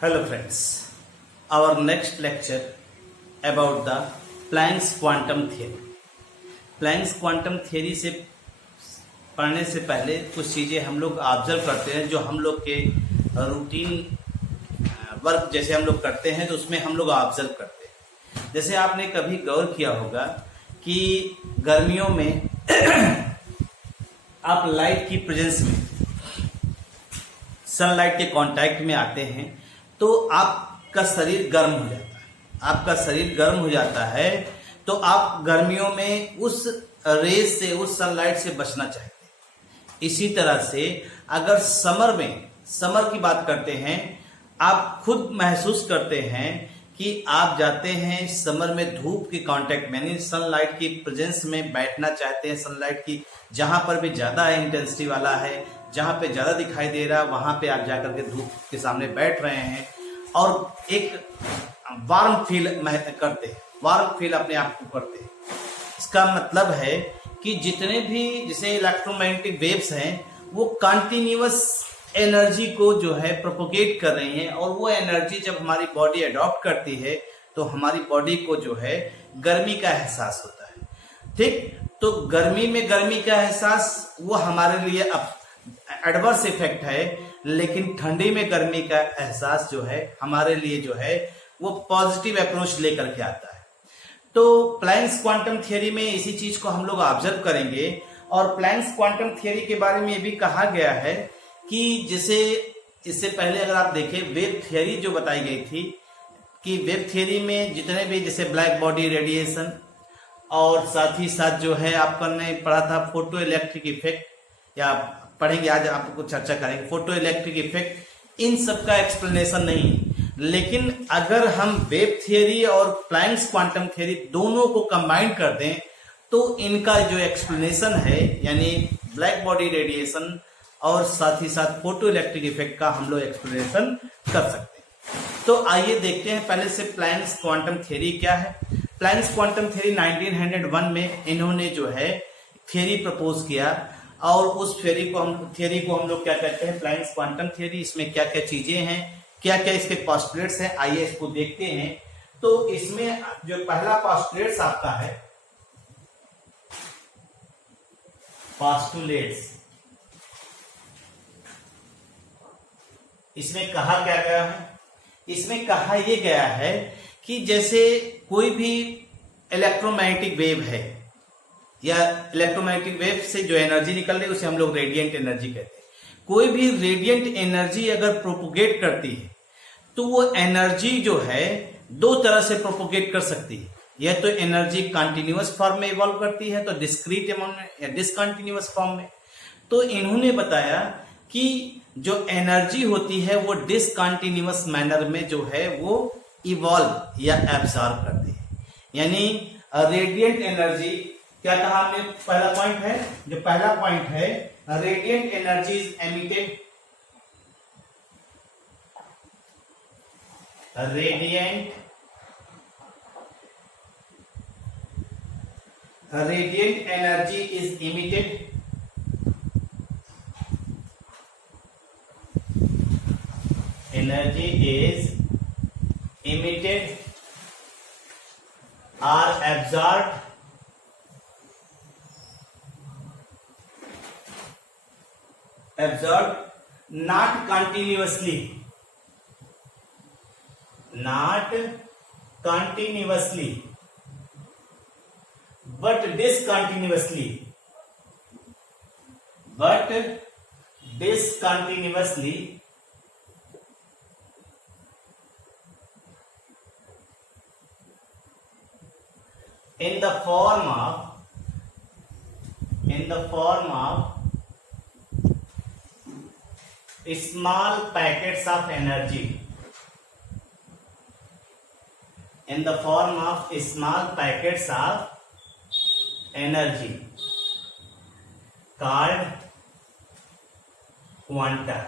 Hello friends, our next lecture about the Planck's quantum theory. Planck's quantum theory से पढ़ने से पहले कुछ चीज़ें हम लोग ऑब्जर्व करते हैं जो हम लोग के रूटीन वर्क जैसे हम लोग करते हैं तो उसमें हम लोग ऑब्जर्व करते हैं। जैसे आपने कभी गौर किया होगा कि गर्मियों में आप लाइट की प्रेजेंस में सनलाइट के कांटेक्ट में आते हैं तो आपका शरीर गर्म हो जाता है। आपका शरीर गर्म हो जाता है तो आप गर्मियों में उस रेज से, उस सनलाइट से बचना चाहते हैं। इसी तरह से अगर समर की बात करते हैं, आप खुद महसूस करते हैं कि आप जाते हैं समर में धूप के कांटेक्ट में, यानी सनलाइट की प्रेजेंस में बैठना चाहते हैं। सनलाइट की जहां पर भी ज्यादा इंटेंसिटी वाला है, जहां पे ज्यादा दिखाई दे रहा है, वहां पे आप जाकर के धूप के सामने बैठ रहे हैं और एक वार्म फील करते हैं, वार्म फील अपने आप को करते हैं। इसका मतलब है कि जितने भी जैसे इलेक्ट्रोमैग्नेटिक वेव्स हैं वो कंटिन्यूअस एनर्जी को जो है प्रोपोगेट कर रही हैं और वो एनर्जी जब हमारी बॉडी अडॉप्ट करती है तो हमारी बॉडी को जो है गर्मी का एहसास होता है। ठीक, तो गर्मी में गर्मी का एहसास वो हमारे लिए एडवर्स इफेक्ट है, लेकिन ठंडी में गर्मी का एहसास जो है हमारे लिए जो है वो पॉजिटिव अप्रोच लेकर के आता है। तो प्लैंक्स क्वांटम थियरी में इसी चीज को हम लोग ऑब्जर्व करेंगे। और प्लैंक्स क्वांटम थियरी के बारे में ये भी कहा गया है कि जैसे इससे पहले अगर आप देखें वेव थियरी जो बताई गई थी कि वेव थियरी में जितने भी जैसे ब्लैक बॉडी रेडिएशन और साथ ही साथ जो है आपने पढ़ा था फोटो इलेक्ट्रिक इफेक्ट, या पढ़ेंगे आज आपको चर्चा करेंगे फोटो इलेक्ट्रिक इफेक्ट, इन सब का एक्सप्लेनेशन नहीं है। लेकिन अगर हम वेव थियरी और प्लैंक्स क्वांटम थियरी दोनों को कंबाइन कर दें तो इनका जो एक्सप्लेनेशन है यानी ब्लैक बॉडी रेडिएशन और साथ ही साथ फोटो इलेक्ट्रिक इफेक्ट का हम लोग एक्सप्लेनेशन कर सकते हैं। तो आइए देखते हैं पहले से प्लैंक्स क्वांटम थियरी क्या है। प्लैंक्स क्वांटम थियरी 1901 में इन्होंने जो है थियरी प्रपोज किया और उस थियरी को हम लोग क्या कहते हैं, प्लैंक्स क्वांटम थियरी। इसमें क्या क्या चीजें हैं, क्या क्या इसके पोस्टुलेट्स हैं, आइए इसको देखते हैं। तो इसमें जो पहला पोस्टुलेट्स आपका है, पोस्टुलेट्स, इसमें कहा क्या गया है, इसमें कहा यह गया है कि जैसे कोई भी इलेक्ट्रोमैग्नेटिक वेव है या इलेक्ट्रोमैग्नेटिक वेव से जो एनर्जी निकल रही है उसे हम लोग रेडिएंट एनर्जी कहते हैं। कोई भी रेडिएंट एनर्जी अगर प्रोपोगेट करती है तो वो एनर्जी जो है दो तरह से प्रोपोगेट कर सकती है। यह तो एनर्जी कंटिन्यूअस फॉर्म में इवॉल्व करती है, तो डिस्क्रीट अमाउंट में या डिसकंटिन्यूअस फॉर्म में। तो इन्होंने बताया कि जो एनर्जी होती है वो डिसकंटिन्यूअस मैनर में जो है वो इवॉल्व या एब्सॉर्ब करती है। यानी रेडिएंट एनर्जी, क्या कहा हमने, पहला पॉइंट है, जो पहला पॉइंट है radiant energy is emitted, radiant energy is emitted or absorbed not continuously but discontinuously in the form of small packets of energy, in the form of small packets of energy called quanta,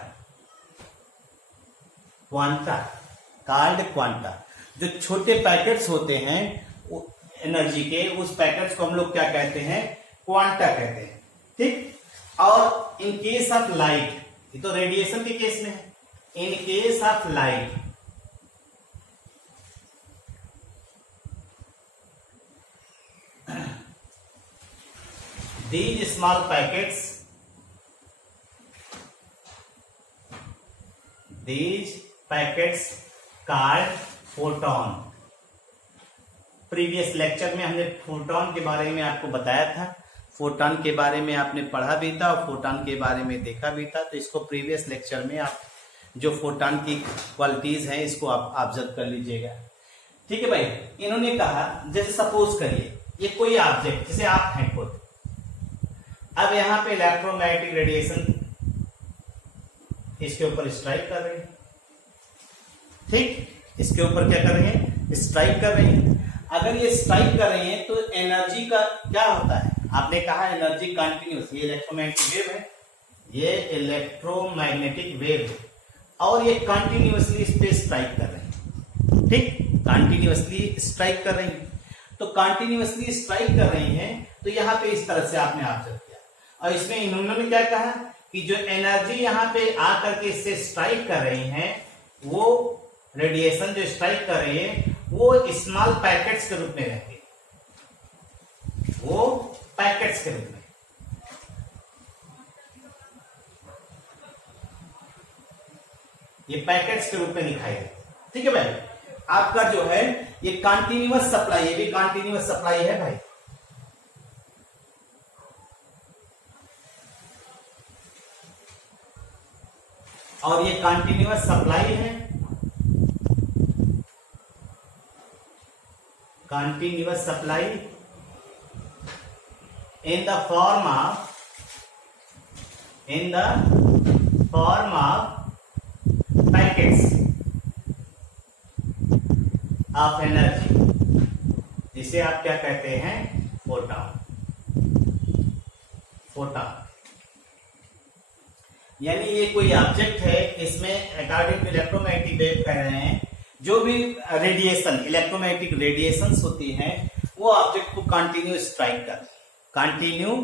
जो छोटे packets होते हैं energy के, उस packets को हम लोग क्या कहते हैं, क्वांटा कहते हैं। ठीक, और इन केस ऑफ लाइट, ये तो रेडिएशन के केस में है, in case of light these small packets, these packets called photon। Previous lecture में हमने फोटोन के बारे में आपको बताया था, फोटोन के बारे में आपने पढ़ा भी था और फोटोन के बारे में देखा भी था। तो इसको प्रीवियस लेक्चर में आप जो फोटोन की क्वालिटीज हैं इसको आप ऑब्जर्व कर लीजिएगा। ठीक है भाई, इन्होंने कहा जैसे सपोज करिए ये कोई ऑब्जेक्ट जैसे आप हैं खुद, अब यहाँ पे इलेक्ट्रोमैग्नेटिक रेडिएशन इसके ऊपर स्ट्राइक कर रहे हैं। ठीक, इसके ऊपर क्या कर रहे हैं, स्ट्राइक कर रहे हैं। अगर ये स्ट्राइक कर रहे हैं तो एनर्जी का क्या होता है, आपने कहा एनर्जी कंटिन्यूस, ये इलेक्ट्रोमैग्नेटिक वेव है, ये इलेक्ट्रोमैग्नेटिक वेव है और ये कंटिन्यूसली इस पे स्ट्राइक कर रहे हैं। ठीक, कंटिन्यूसली स्ट्राइक कर रहे हैं। तो कंटिन्यूसली स्ट्राइक कर रहे हैं तो यहाँ पे इस तरह से आपने ऑब्जर्व किया और इसमें इन्होंने क्या कहा कि जो एनर्जी यहाँ पे आकर के इससे स्ट्राइक कर रही हैं, वो रेडिएशन जो स्ट्राइक कर रही है वो स्मॉल पैकेट्स के रूप में रहती है, वो पैकेट्स के रूप में। ये पैकेट्स के रूप में दिखाई देती। ठीक है भाई, आपका जो है ये कंटिन्यूअस सप्लाई, ये भी कंटिन्यूअस सप्लाई है भाई। और ये कंटिन्यूअस सप्लाई है, continuous supply in the form of packets of energy, जिसे आप क्या कहते हैं, फोटॉन। यानी ये कोई ऑब्जेक्ट है, इसमें अकॉर्डिंग टू इलेक्ट्रोमैग्नेटिक वेव कह रहे हैं जो भी रेडिएशन, इलेक्ट्रोमैग्नेटिक रेडिएशंस होती हैं वो ऑब्जेक्ट को कंटिन्यू स्ट्राइक कर, कंटिन्यू,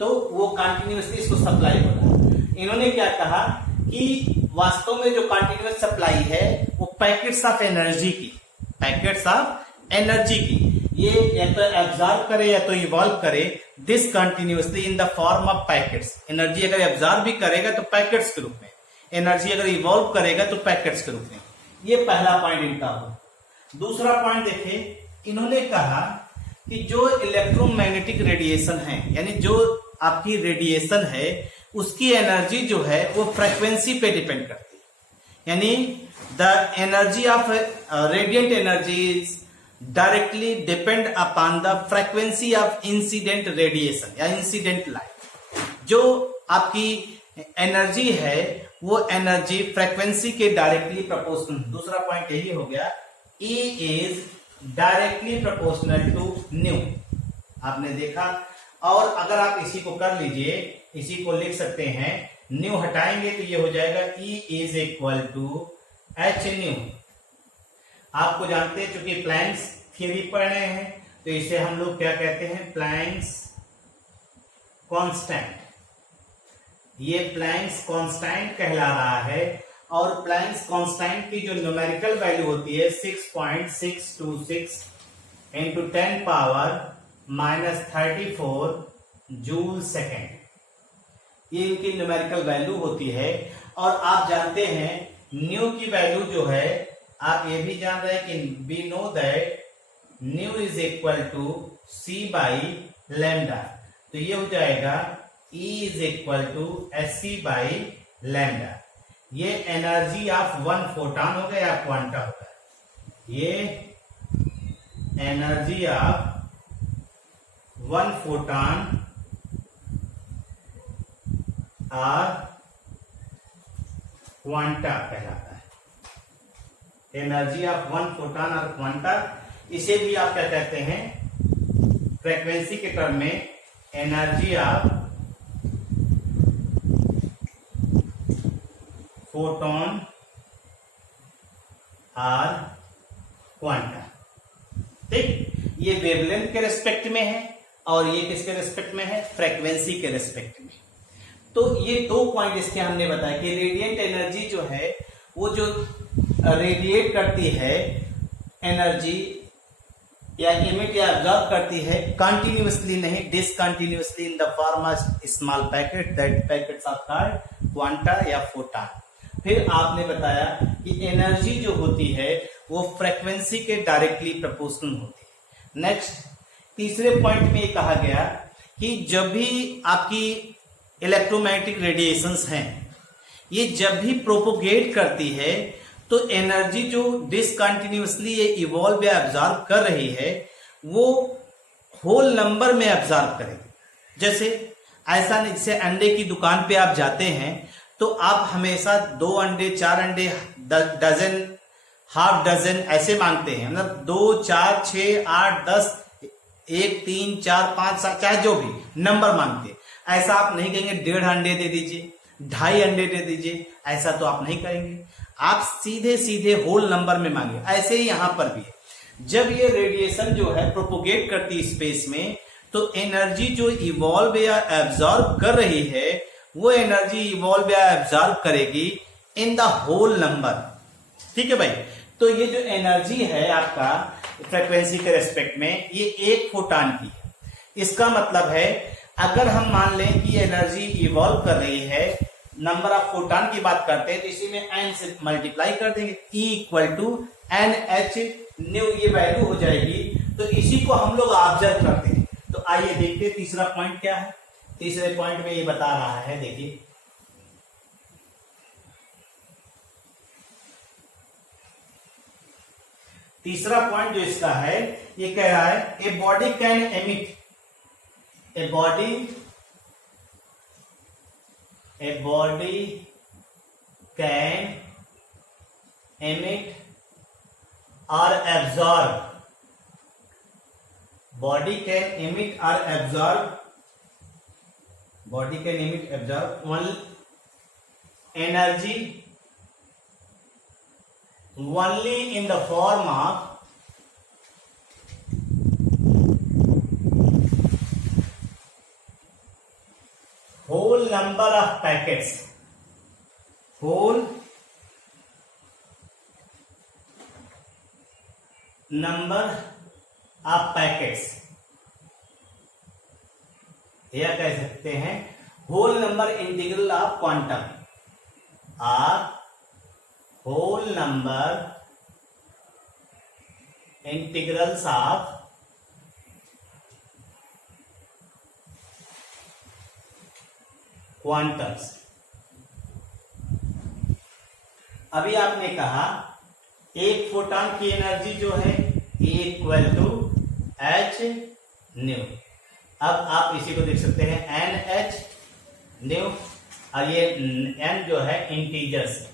तो वो कंटिन्यूसली इसको सप्लाई हो रहा है। इन्होंने क्या कहा कि वास्तव में जो कंटिन्यूअस सप्लाई है वो पैकेट्स ऑफ एनर्जी की, पैकेट्स ऑफ एनर्जी की, ये या तो एब्जॉर्ब करे या तो इवॉल्व करे this continuously in the form of packets. Energy अगर एब्जॉर्ब भी करेगा तो पैकेट्स के रूप में, एनर्जी अगर इवॉल्व करेगा तो पैकेट्स के रूप में। ये पहला पॉइंट इनका हो। दूसरा पॉइंट देखिए, इन्होंने कहा कि जो इलेक्ट्रोमैग्नेटिक रेडिएशन है, यानी जो आपकी रेडिएशन है उसकी एनर्जी जो है वो फ्रीक्वेंसी पे डिपेंड करती है। यानी the energy of radiant energy is directly depend upon the frequency of incident radiation या इंसिडेंट लाइट। जो आपकी एनर्जी है वो एनर्जी फ्रीक्वेंसी के डायरेक्टली प्रोपोर्शनल। दूसरा पॉइंट यही हो गया, E is directly proportional to nu, आपने देखा। और अगर आप इसी को कर लीजिए, इसी को लिख सकते हैं, न्यू हटाएंगे तो ये हो जाएगा E is equal to H nu. आपको जानते हैं चूंकि प्लैंक्स थ्योरी पढ़ रहे हैं तो इसे हम लोग क्या कहते हैं, प्लैंक्स कांस्टेंट। ये प्लैंक्स कांस्टेंट कहला रहा है और प्लैंक्स कांस्टेंट की जो न्यूमेरिकल वैल्यू होती है 6.626 इंटू 10 पावर -34 जूल सेकेंड, ये इनकी न्यूमेरिकल वैल्यू होती है। और आप जानते हैं न्यू की वैल्यू जो है, आप ये भी जान रहे हैं कि we know that nu is equal to C by lambda, तो ये हो जाएगा E is equal to SC by lambda. ये एनर्जी ऑफ वन फोटॉन हो गया या क्वांटा हो गया, ये एनर्जी ऑफ वन फोटॉन और क्वांटा कहलाता है। एनर्जी ऑफ वन फोटॉन और क्वांटा, इसे भी आप क्या कहते हैं, फ्रीक्वेंसी के टर्म में एनर्जी ऑफ फोटॉन और क्वांटा। ठीक, ये वेवलेंथ के रेस्पेक्ट में है और ये किसके रेस्पेक्ट में है, फ्रीक्वेंसी के रेस्पेक्ट में। तो ये दो पॉइंट इसके हमने बताया कि रेडिएंट एनर्जी जो है वो जो रेडिएट करती है एनर्जी या इमिट या एब्जॉर्ब करती है कंटिन्यूअसली नहीं, discontinuously in the form of small packet, that packets are called quanta या फोटॉन। फिर आपने बताया कि एनर्जी जो होती है वो फ्रीक्वेंसी के डायरेक्टली प्रोपोर्शनल होती है। नेक्स्ट तीसरे पॉइंट में कहा गया कि जब भी आपकी इलेक्ट्रोमैग्नेटिक रेडिएशंस हैं, ये जब भी प्रोपोगेट करती है तो एनर्जी जो डिसकंटिन्यूअसली ये इवॉल्व या एब्जॉर्ब कर रही है वो होल नंबर में एब्जॉर्ब करेगी। जैसे ऐसा नहीं, जैसे अंडे की दुकान पे आप जाते हैं तो आप हमेशा 2 अंडे 4 अंडे डजन हाफ डजन ऐसे मांगते हैं, मतलब 2 4 6 8 10 1 3 4 5 7 चाहे जो भी नंबर मांगते हैं। ऐसा आप नहीं कहेंगे 1.5 अंडे दे दीजिए, 2.5 अंडे दे दीजिए, ऐसा तो आप नहीं करेंगे। आप सीधे सीधे होल नंबर में मांगे। ऐसे ही यहां पर भी है, जब ये रेडिएशन जो है प्रोपोगेट करती है स्पेस में तो एनर्जी जो इवॉल्व या एब्जॉर्ब कर रही है वो एनर्जी इवॉल्व या एब्जॉर्ब करेगी इन द होल नंबर। ठीक है भाई, तो ये जो एनर्जी है आपका फ्रीक्वेंसी के रेस्पेक्ट में ये 1 फोटॉन की है। इसका मतलब है अगर हम मान लें कि एनर्जी इवॉल्व कर रही है, नंबर ऑफ फोटॉन की बात करते हैं तो इसी में n से मल्टीप्लाई कर देंगे, E equal to NH nu ये वैल्यू हो जाएगी। तो इसी को हम लोग ऑब्जर्व करते हैं। तो आइए देखते हैं तीसरा पॉइंट क्या है। तीसरे पॉइंट में ये बता रहा है, देखिए तीसरा पॉइंट जो इसका है ये कह रहा है a body can emit, a body can emit और एब्जॉर्ब, बॉडी कैन एमिट और absorb, body can emit absorb one energy only in the form of whole number of packets, whole number of packets, या कह सकते हैं whole number integral of quantum or whole number integrals of quantums. अभी आपने कहा 1 photon की energy जो है E equal to H nu. अब आप इसी को देख सकते हैं NH न्यू, और ये N जो है इंटीजर्स,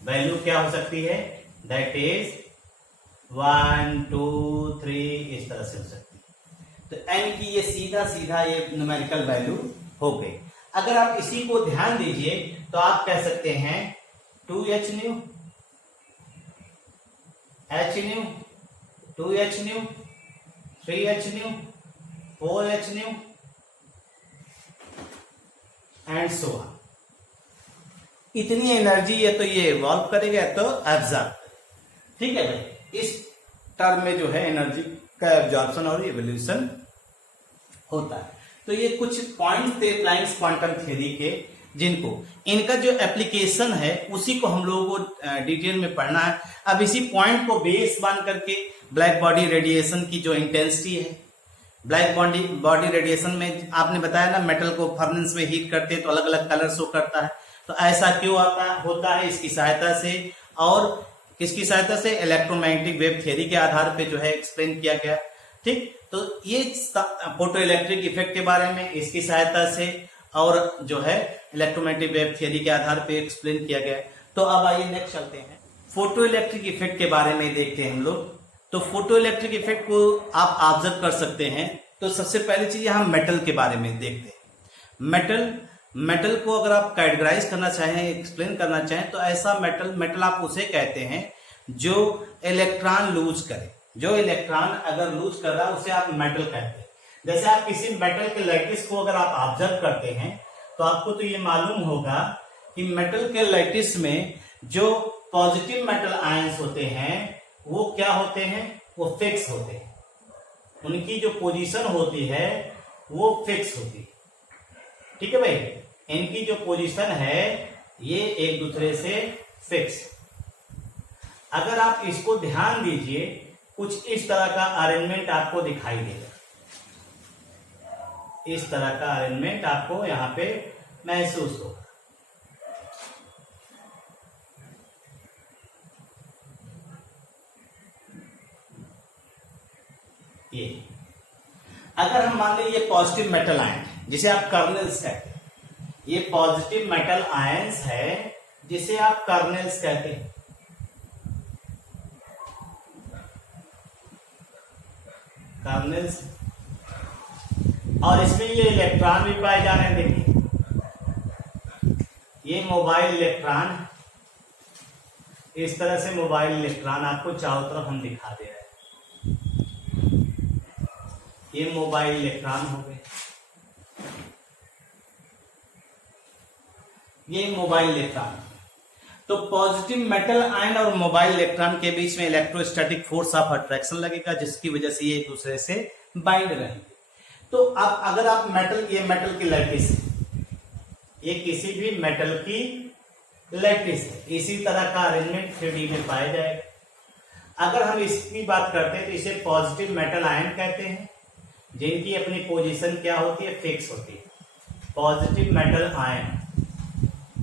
वैल्यू क्या हो सकती है, दैट इज 1 2 3 इस तरह से हो सकती है। तो n की ये सीधा सीधा ये न्यूमेरिकल वैल्यू हो गई। अगर आप इसी को ध्यान दीजिए तो आप कह सकते हैं 2h new, h new, 2h new, 3h new, 4h new and so on. इतनी एनर्जी है तो ये इवॉल्व करेगा तो एब्जॉर्ब। ठीक है भाई, इस टर्म में जो है एनर्जी का एब्जॉर्प्शन और इवोल्यूशन होता है। तो ये कुछ पॉइंट्स थे प्लैंक्स क्वांटम थ्योरी के, जिनको इनका जो एप्लीकेशन है उसी को हम लोगों को डिटेल में पढ़ना है। अब इसी पॉइंट को बेस मान करके ब्लैक बॉडी रेडिएशन की जो इंटेंसिटी है, ब्लैक बॉडी रेडिएशन में आपने बताया ना मेटल को फर्नेस में हीट करते हैं तो अलग अलग कलर शो करता है। तो ऐसा क्यों होता है, इसकी सहायता से और किसकी सहायता से, इलेक्ट्रोमैग्नेटिक वेव थ्योरी के आधार पे जो है एक्सप्लेन किया गया। ठीक, तो ये फोटो इलेक्ट्रिक इफेक्ट के बारे में इसकी सहायता से और जो है इलेक्ट्रोमैग्नेटिक वेव थ्योरी के आधार पे एक्सप्लेन किया गया। तो अब आइए नेक्स्ट चलते हैं, फोटो इलेक्ट्रिक इफेक्ट के बारे में देखते हैं हम लोग। तो फोटो इलेक्ट्रिक इफेक्ट को आप ऑब्जर्व कर सकते हैं। तो सबसे पहली चीज हम मेटल के बारे में देखते हैं। मेटल को अगर आप कैटेगराइज करना चाहें, एक्सप्लेन करना चाहें, तो ऐसा मेटल आप उसे कहते हैं जो इलेक्ट्रॉन लूज करे। जो इलेक्ट्रॉन अगर लूज कर रहा है उसे आप मेटल कहते हैं। जैसे आप किसी मेटल के लैटिस को अगर आप ऑब्जर्व करते हैं तो आपको तो ये मालूम होगा कि मेटल के लैटिस में जो पॉजिटिव मेटल आयंस होते हैं वो क्या होते हैं, वो फिक्स होते हैं, उनकी जो पोजीशन होती है वो फिक्स होती है। ठीक है भाई, इनकी जो पोजीशन है ये एक दूसरे से फिक्स। अगर आप इसको ध्यान दीजिए, कुछ इस तरह का अरेंजमेंट आपको दिखाई देगा, इस तरह का अरेंजमेंट आपको यहां पे महसूस होगा। ये अगर हम मान लीजिए ये पॉजिटिव मेटल आयन जिसे आप कर्नेल्स कहते हैं, ये पॉजिटिव मेटल आयंस है जिसे आप कर्नेल्स कहते हैं। कर्नेल्स, और इसमें ये इलेक्ट्रॉन भी पाए जा रहे हैं। देखिए ये मोबाइल इलेक्ट्रॉन, इस तरह से मोबाइल इलेक्ट्रॉन आपको चारों तरफ हम दिखा दे रहे हैं। ये मोबाइल इलेक्ट्रॉन हो गए, ये मोबाइल इलेक्ट्रॉन। तो पॉजिटिव मेटल आयन और मोबाइल इलेक्ट्रॉन के बीच में इलेक्ट्रोस्टैटिक फोर्स ऑफ अट्रैक्शन लगेगा, जिसकी वजह से ये एक दूसरे से बाइंड रहेंगे। तो अब अगर आप मेटल, ये मेटल की लैटिस है, ये किसी भी मेटल की लैटिस है, इसी तरह का अरेंजमेंट 3D में पाया जाएगा। अगर हम इसकी बात करते हैं तो इसे पॉजिटिव मेटल आयन कहते हैं, जिनकी अपनी पोजीशन क्या होती है, फिक्स होती है, पॉजिटिव मेटल आयन।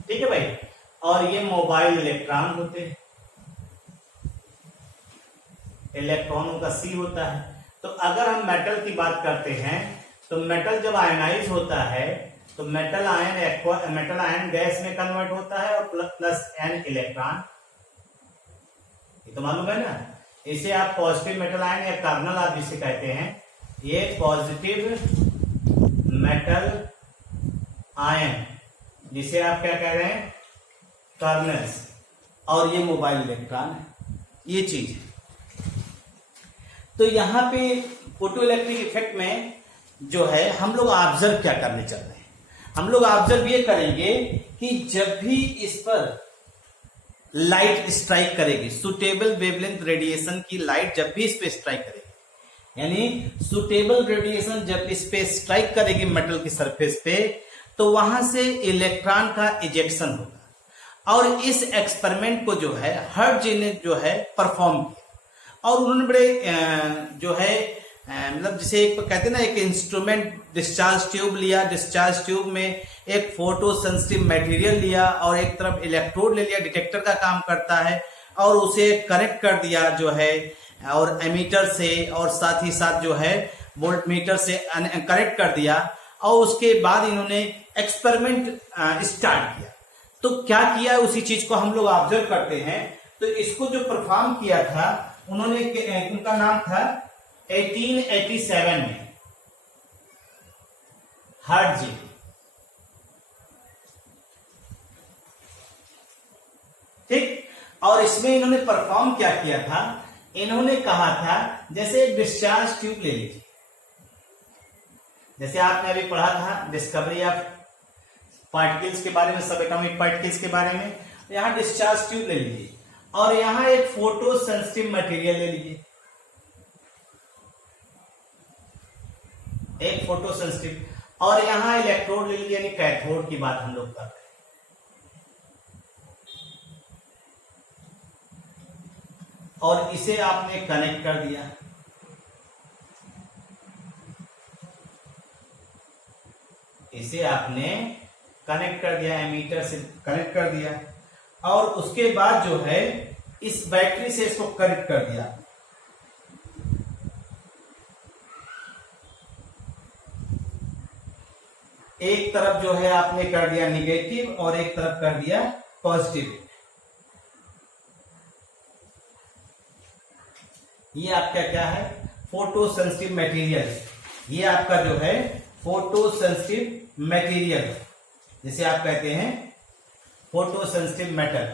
ठीक है भाई, और ये मोबाइल इलेक्ट्रॉन होते हैं, इलेक्ट्रॉनों का C होता है। तो अगर हम मेटल की बात करते हैं तो मेटल जब आयनाइज होता है तो मेटल आयन गैस में कन्वर्ट होता है और प्लस N इलेक्ट्रॉन, ये तो मालूम है ना। इसे आप पॉजिटिव मेटल आयन या कर्नल आप जिसे कहते हैं, ये पॉजिटिव मेटल आयन जिसे आप क्या कह रहे हैं, कर्नल्स, और ये मोबाइल इलेक्ट्रॉन है, ये चीज है। तो यहां पे फोटो इलेक्ट्रिक इफेक्ट में जो है हम लोग ऑब्जर्व क्या करने चल रहे हैं, हम लोग ऑब्जर्व ये करेंगे कि जब भी इस पर लाइट स्ट्राइक करेगी, सुटेबल वेवलेंथ रेडिएशन की लाइट जब भी इस पे स्ट्राइक करेगी, यानी सुटेबल रेडिएशन जब इस पे स्ट्राइक करेगी मेटल की सरफेस पे, तो वहां से इलेक्ट्रॉन का इजेक्शन होगा। और इस एक्सपेरिमेंट को जो है हर्ट्ज ने जो है परफॉर्म किया, और उन्होंने बड़े जो है मतलब जिसे एक कहते हैं ना, एक इंस्ट्रूमेंट डिस्चार्ज ट्यूब लिया, डिस्चार्ज ट्यूब में एक फोटो सेंसिटिव मटेरियल लिया और एक तरफ इलेक्ट्रोड ले लिया, डिटेक्टर का काम करता है, और उसे कनेक्ट कर दिया जो है, और एमीटर से और साथ ही साथ जो है वोल्टमीटर से कनेक्ट कर दिया, और उसके बाद इन्होंने एक्सपेरिमेंट स्टार्ट किया। तो क्या किया उसी चीज को हम लोग ऑब्जर्व करते हैं। तो इसको जो परफॉर्म किया था उन्होंने, उनका नाम था 1887 में हर्ट्ज। ठीक, और इसमें इन्होंने परफॉर्म क्या किया था, इन्होंने कहा था जैसे एक डिस्चार्ज ट्यूब ले लीजिए, जैसे आपने अभी पढ़ा था डिस्कवरी ऑफ पार्टिकल्स के बारे में, सब एटॉमिक पार्टिकल्स के बारे में। यहां डिस्चार्ज ट्यूब ले लीजिए और यहां एक फोटो सेंसिटिव मटेरियल ले लीजिए, एक फोटो सेंसिटिव, और यहां इलेक्ट्रोड ले लीजिए, यानी कैथोड की बात हम लोग कर रहे हैं। और इसे आपने कनेक्ट कर दिया, इसे आपने कनेक्ट कर दिया, एमीटर से कनेक्ट कर दिया, और उसके बाद जो है इस बैटरी से इसको कनेक्ट कर दिया। एक तरफ जो है आपने कर दिया निगेटिव और एक तरफ कर दिया पॉजिटिव। ये आपका क्या है, फोटो सेंसिटिव मटेरियल, ये आपका जो है फोटो सेंसिटिव मटेरियल, जिसे आप कहते हैं photo sensitive metal.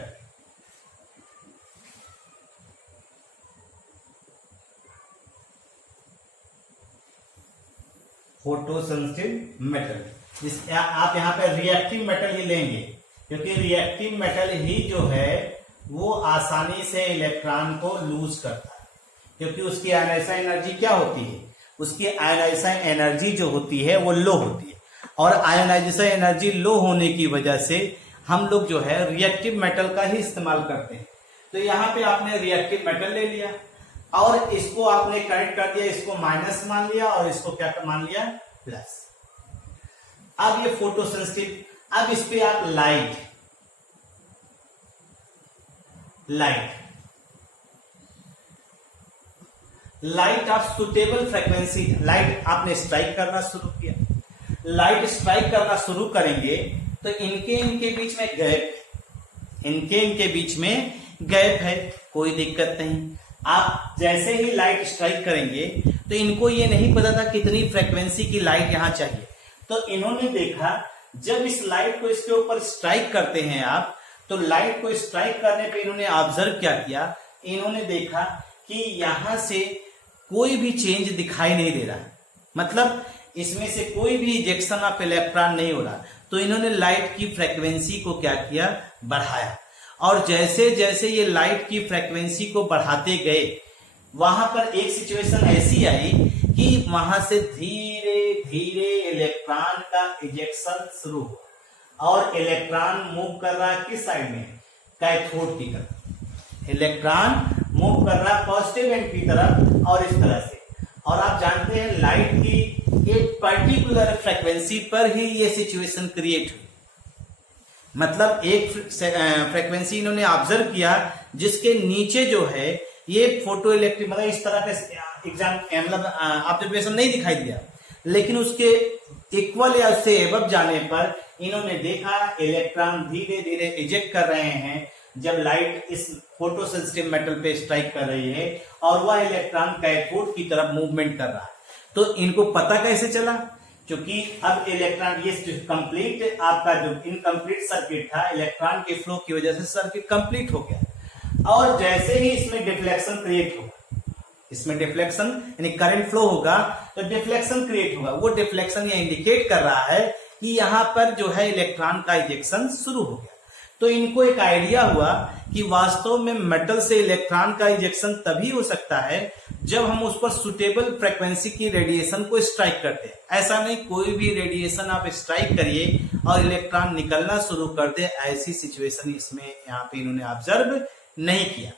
Photo sensitive metal, आप यहां पे रिएक्टिव मेटल ही लेंगे, क्योंकि रिएक्टिव मेटल ही जो है वो आसानी से इलेक्ट्रॉन को लूज करता है, क्योंकि उसकी आयनाइजेशन एनर्जी क्या होती है, उसकी आयनाइजेशन एनर्जी जो होती है वो लो होती है, और आयनाइजेशन एनर्जी लो होने की वजह से हम लोग जो है रिएक्टिव मेटल का ही इस्तेमाल करते हैं। तो यहाँ पे आपने रिएक्टिव मेटल ले लिया और इसको आपने कनेक्ट कर दिया, इसको माइनस मान लिया और इसको क्या मान लिया, प्लस। अब ये फोटोसेंसिटिव, अब इस पे आप light of suitable frequency, light आपने स्ट्राइक करना शुरू किया। लाइट स्ट्राइक करना शुरू करेंगे तो इनके बीच में गैप, इनके बीच में गैप है, कोई दिक्कत नहीं। आप जैसे ही लाइट स्ट्राइक करेंगे तो इनको ये नहीं पता था कितनी फ्रीक्वेंसी की लाइट यहां चाहिए, तो इन्होंने देखा जब इस लाइट को इसके ऊपर स्ट्राइक करते हैं आप, तो लाइट को स्ट्राइक करने पे इन्होंने ऑब्जर्व क्या किया, इन्होंने देखा कि यहां से कोई भी चेंज दिखाई नहीं दे रहा, मतलब इसमें से कोई भी इजेक्शन ऑफ इलेक्ट्रॉन नहीं हो रहा। तो इन्होंने लाइट की फ्रीक्वेंसी को क्या किया, बढ़ाया, और जैसे जैसे ये लाइट की फ्रीक्वेंसी को बढ़ाते गए, वहां पर एक सिचुएशन ऐसी आई कि वहां से धीरे धीरे इलेक्ट्रॉन का इजेक्शन शुरू हुआ, और इलेक्ट्रॉन मूव कर रहा है किस साइड में, कैथोड की तरफ। इलेक्ट्रॉन मूव कर रहा है पॉजिटिव एंड की तरफ, और इस तरह से। और आप जानते हैं लाइट की एक पर्टिकुलर फ्रीक्वेंसी पर ही ये सिचुएशन क्रिएट हुई, मतलब एक फ्रीक्वेंसी इन्होंने ऑब्जर्व किया जिसके नीचे जो है ये फोटो इलेक्ट्रिक, मतलब इस तरह का एग्जाम मतलब ऑब्जर्वेशन नहीं दिखाई दिया, लेकिन उसके इक्वल या उससे एबव जाने पर इन्होंने देखा इलेक्ट्रॉन धीरे धीरे इजेक्ट कर रहे हैं जब लाइट इस फोटो सेंसिटिव मेटल पे स्ट्राइक कर रही है, और वह इलेक्ट्रॉन कैथोड की तरफ मूवमेंट कर रहा है। तो इनको पता कैसे चला, क्योंकि अब इलेक्ट्रॉन, ये कंप्लीट आपका जो इनकम्प्लीट सर्किट था, इलेक्ट्रॉन के फ्लो की वजह से सर्किट कंप्लीट हो गया, और जैसे ही इसमें डिफ्लेक्शन क्रिएट होगा, इसमें डिफ्लेक्शन यानी करंट फ्लो होगा तो डिफ्लेक्शन क्रिएट होगा। वो डिफ्लेक्शन ये इंडिकेट कर रहा है कि यहां पर जो है इलेक्ट्रॉन का इजेक्शन शुरू हो गया। तो इनको एक आइडिया हुआ कि वास्तव में मेटल से इलेक्ट्रॉन का इजेक्शन तभी हो सकता है जब हम उस पर सुटेबल फ्रीक्वेंसी की रेडिएशन को स्ट्राइक करते हैं। ऐसा नहीं कोई भी रेडिएशन आप स्ट्राइक करिए और इलेक्ट्रॉन निकलना शुरू कर दे, ऐसी सिचुएशन इसमें यहाँ पे इन्होंने ऑब्जर्व नहीं किया।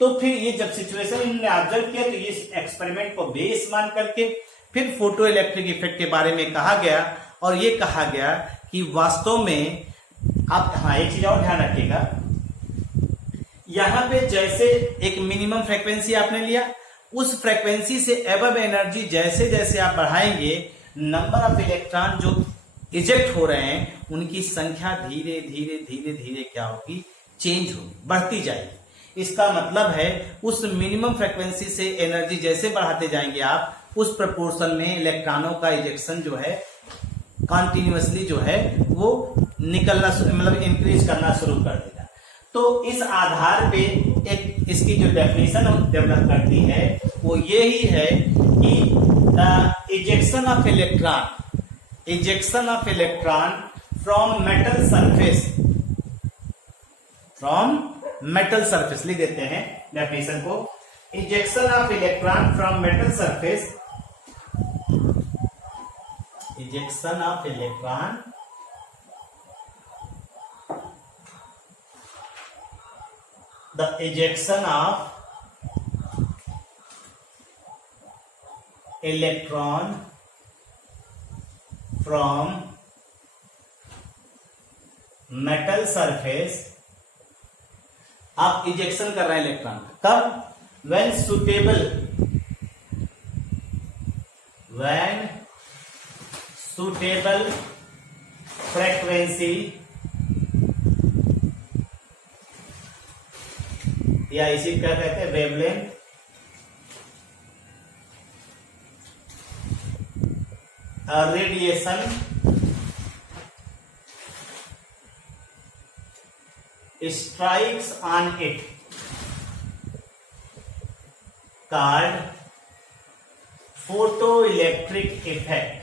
तो फिर ये जब सिचुएशन इन्होंने ऑब्जर्व किया तो ये एक्सपेरिमेंट को बेस मान करके फिर फोटो इलेक्ट्रिक इफेक्ट के बारे में कहा गया, और ये कहा गया कि वास्तव में आप, हाँ एक चीज और ध्यान रखिएगा, यहां पे जैसे एक मिनिमम फ्रीक्वेंसी आपने लिया, उस फ्रीक्वेंसी से एबव एनर्जी जैसे जैसे आप बढ़ाएंगे, नंबर ऑफ इलेक्ट्रॉन जो इजेक्ट हो रहे हैं उनकी संख्या धीरे धीरे धीरे धीरे क्या होगी, चेंज होगी, बढ़ती जाएगी। इसका मतलब है उस मिनिमम फ्रीक्वेंसी से एनर्जी जैसे बढ़ाते जाएंगे आप, उस प्रपोर्शन में इलेक्ट्रॉनों का इजेक्शन जो है कॉन्टिन्यूअसली जो है वो निकलना, मतलब इंक्रीज करना शुरू कर देगा। तो इस आधार पे एक इसकी जो डेफिनेशन डेवलप करती है वो यही है कि ejection of electron from metal surface, लिख देते हैं डेफिनेशन को, ejection of electron from metal surface, ejection of electron the ejection of electron from metal surface, आप इजेक्शन कर रहे हैं इलेक्ट्रॉन का, कब, when suitable frequency या इसी क्या कहते हैं wavelength, radiation strikes on it called photoelectric effect,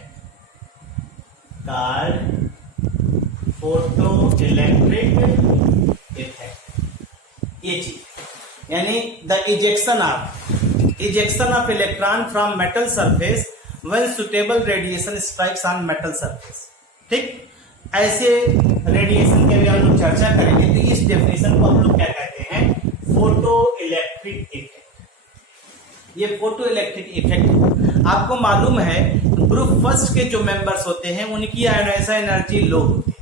ये चीज यानी the ejection of electron from metal surface when suitable radiation strikes on metal surface. ठीक, ऐसे रेडिएशन की अभी हम लोग चर्चा करेंगे। तो इस डेफिनेशन को हम लोग क्या कहते हैं, फोटो इलेक्ट्रिक इफेक्ट। ये फोटो इलेक्ट्रिक इफेक्ट आपको मालूम है, ग्रुप फर्स्ट के जो मेंबर्स होते हैं उनकी आयोनाइजेशन एनर्जी लो होती है।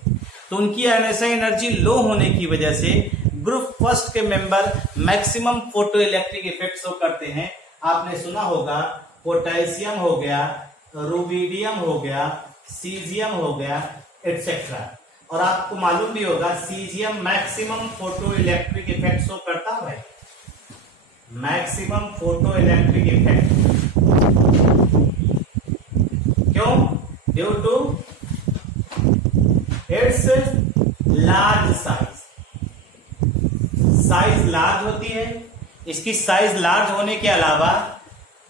तो उनकी आयोनाइजेशन एनर्जी लो होने की वजह से ग्रुप फर्स्ट के member maximum photo electric effect show करते हैं। आपने सुना होगा पोटेशियम हो गया, रूबिडियम हो गया, सीजियम हो गया, एटसेट्रा। और आपको मालूम भी होगा caesium maximum photo electric effect show करता है, मैक्सिमम फोटो इलेक्ट्रिक इफेक्ट। क्यों? Due to its large size large होती है। इसकी साइज लार्ज होने के अलावा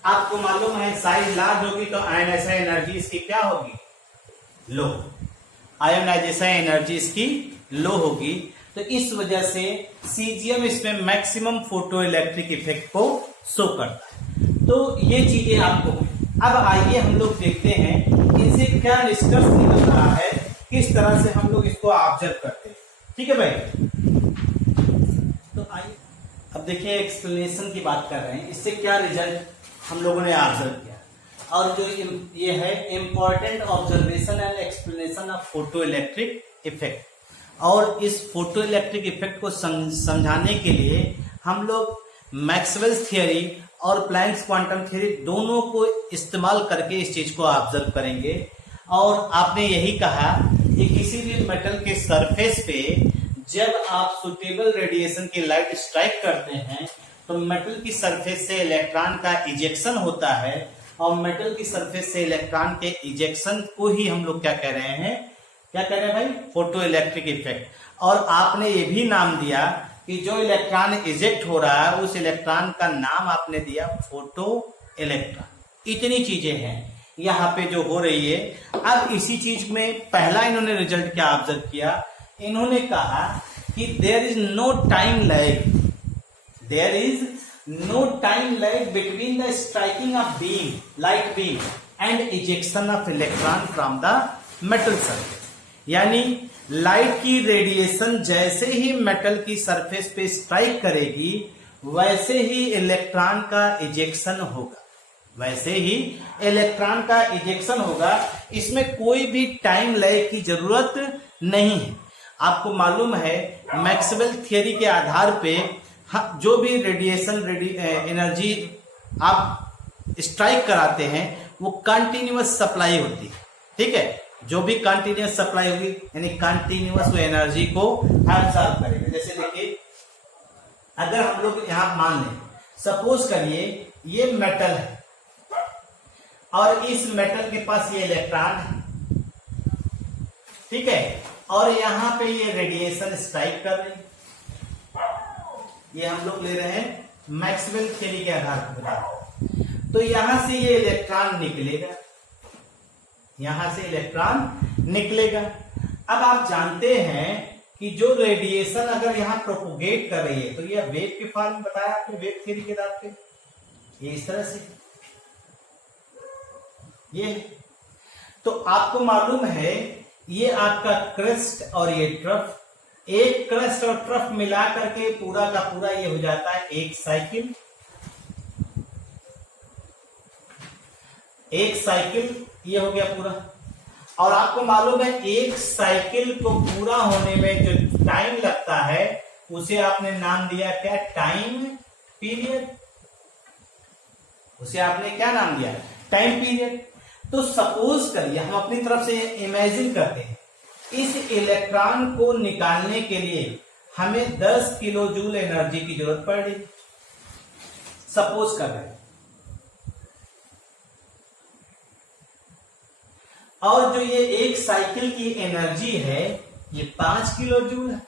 आपको मालूम है साइज लार्ज होगी तो आयोनाइजेशन एनर्जी इसकी क्या होगी, लो। आयोनाइजेशन एनर्जी इसकी लो होगी। तो इस वजह से सीजियम इसमें मैक्सिमम फोटो इलेक्ट्रिक इफेक्ट को शो करता है। तो ये चीजें आपको, अब आइए हम लोग देखते हैं इनसे क्या निष्कर्ष निकल रहा है, किस तरह से हम लोग इसको ऑब्जर्व करते हैं। ठीक है भाई, तो आइए अब देखिए एक्सप्लेनेशन की बात कर रहे हैं, इससे क्या रिजल्ट हम लोगों ने ऑब्जर्व किया। और जो ये है important observation and explanation of photo electric effect. और इस फोटो इलेक्ट्रिक इफेक्ट को समझाने के लिए हम लोग मैक्सवेल्स थियरी और प्लैंक्स क्वांटम थ्योरी दोनों को इस्तेमाल करके इस चीज को ऑब्जर्व करेंगे। और आपने यही कहा कि किसी भी मेटल के सरफेस पे जब आप सुटेबल रेडिएशन की लाइट स्ट्राइक करते हैं तो मेटल की सरफेस से इलेक्ट्रॉन का इजेक्शन होता है, और मेटल की सरफेस से इलेक्ट्रॉन के इजेक्शन को ही हम लोग क्या कह रहे हैं, क्या कह रहे हैं भाई, फोटो इलेक्ट्रिक इफेक्ट। और आपने ये भी नाम दिया कि जो इलेक्ट्रॉन इजेक्ट हो रहा है उस इलेक्ट्रॉन का नाम आपने दिया फोटो इलेक्ट्रॉन। इतनी चीजें हैं यहाँ पे जो हो रही है। अब इसी चीज में पहला इन्होंने रिजल्ट क्या ऑब्जर्व किया, इन्होंने कहा कि there is no time lag, there is no time lag between the striking of beam, light beam and ejection of electron from the metal surface. यानी लाइट की रेडिएशन जैसे ही मेटल की सरफेस पे स्ट्राइक करेगी वैसे ही इलेक्ट्रॉन का ejection होगा, वैसे ही इलेक्ट्रॉन का इजेक्शन होगा। इसमें कोई भी टाइम लैग की जरूरत नहीं है। आपको मालूम है मैक्सवेल थियरी के आधार पे जो भी रेडिएशन एनर्जी आप स्ट्राइक कराते हैं वो कंटिन्यूअस सप्लाई होती है। ठीक है, जो भी कंटिन्यूअस सप्लाई होगी यानी कंटिन्यूअस वो एनर्जी को एब्सॉर्ब करेगा। जैसे देखिए अगर हम लोग यहां मान लें, सपोज करिए ये मेटल है और इस मेटल के पास ये इलेक्ट्रॉन है, ठीक है, और यहां पे ये रेडिएशन स्ट्राइक कर रही है। ये हम लोग ले रहे हैं मैक्सवेल थ्योरी के आधार पर। तो यहां से ये इलेक्ट्रॉन निकलेगा, यहां से इलेक्ट्रॉन निकलेगा। अब आप जानते हैं कि जो रेडिएशन अगर यहां प्रोपोगेट कर रही है तो ये वेव के फॉर्म में बताया आपने, वेव थ्योरी के आधार पे ये इस तरह से ये। तो आपको मालूम है ये आपका क्रस्ट और ये ट्रफ, एक क्रस्ट और ट्रफ मिला करके पूरा का पूरा ये हो जाता है एक साइकिल। एक साइकिल ये हो गया पूरा। और आपको मालूम है एक साइकिल को पूरा होने में जो टाइम लगता है उसे आपने नाम दिया क्या, टाइम पीरियड। उसे आपने क्या नाम दिया, टाइम पीरियड। तो सपोज करिए हम अपनी तरफ से इमेजिन करते हैं इस इलेक्ट्रॉन को निकालने के लिए हमें 10 किलो जूल एनर्जी की जरूरत पड़ रही, सपोज कर रहे हैं। और जो ये एक साइकिल की एनर्जी है ये 5 किलो जूल है।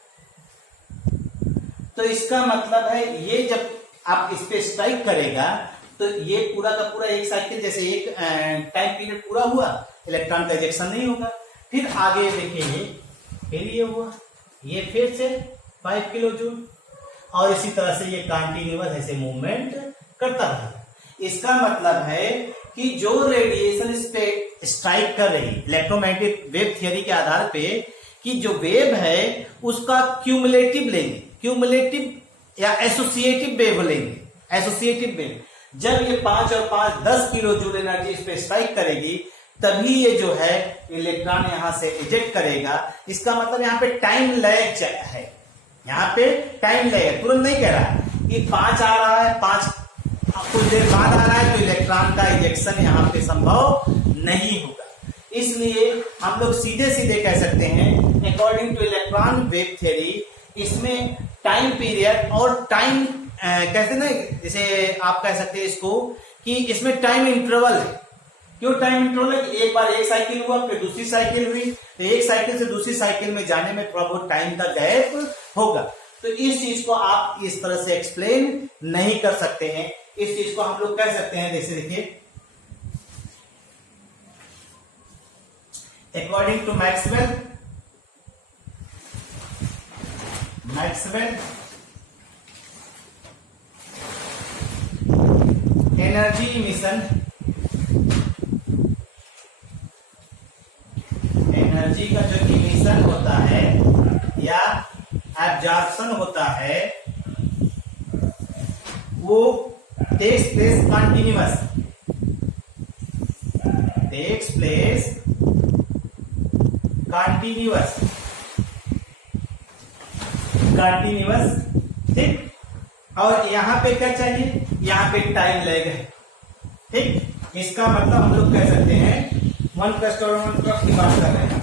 तो इसका मतलब है ये जब आप इस पे स्ट्राइक करेगा तो ये पूरा का पूरा एक साइकिल, जैसे एक टाइम पीरियड पूरा हुआ, इलेक्ट्रॉन का इजेक्शन नहीं होगा। फिर आगे देखिए ये फिर ये हुआ, ये फिर से 5 किलो जूल। और इसी तरह से ये कंटिन्यूअस ऐसे मूवमेंट करता रहेगा। इसका मतलब है कि जो रेडिएशन इस पे स्ट्राइक कर रही इलेक्ट्रोमैग्नेटिक वेव थियरी के आधार पे कि जो वेव है उसका क्यूमुलेटिव लेंगे, क्यूमुलेटिव या एसोसिएटिव वेव लेंगे, एसोसिएटिव वेव। जब ये 5 और 5 10 किलो जूल एनर्जी इस पे स्ट्राइक करेगी तभी ये जो है इलेक्ट्रॉन यहां से इजेक्ट करेगा। इसका मतलब यहाँ पे टाइम लैग है, यहाँ पे टाइम लैग है, तुरंत नहीं कह रहा है कि 5 आ रहा है, 5 कुछ देर बाद आ रहा है तो इलेक्ट्रॉन का इजेक्शन यहाँ पे संभव नहीं होगा। इसलिए हम लोग सीधे सीधे कह सकते हैं according two electron wave theory इसमें टाइम पीरियड और टाइम कहते हैं ना, जैसे आप कह सकते हैं इसको कि इसमें टाइम इंटरवल है। क्यों टाइम इंटरवल है? कि एक बार एक साइकिल हुआ फिर दूसरी साइकिल हुई, तो एक साइकिल से दूसरी साइकिल में जाने में थोड़ा बहुत टाइम का गैप होगा। तो इस चीज को आप इस तरह से एक्सप्लेन नहीं कर सकते हैं। इस चीज को हम लोग कह सकते हैं, जैसे देखिए according to Maxwell energy emission, energy का जो इमिशन होता है या एब्जॉर्प्शन होता है वो takes place continuous, takes place continuous, continuous, ठीक। और यहां पे क्या चाहिए? यहां पे टाइम लैग है, ठीक। इसका मतलब हम लोग कह सकते हैं 1+ और 1+ की बात कर रहे हैं।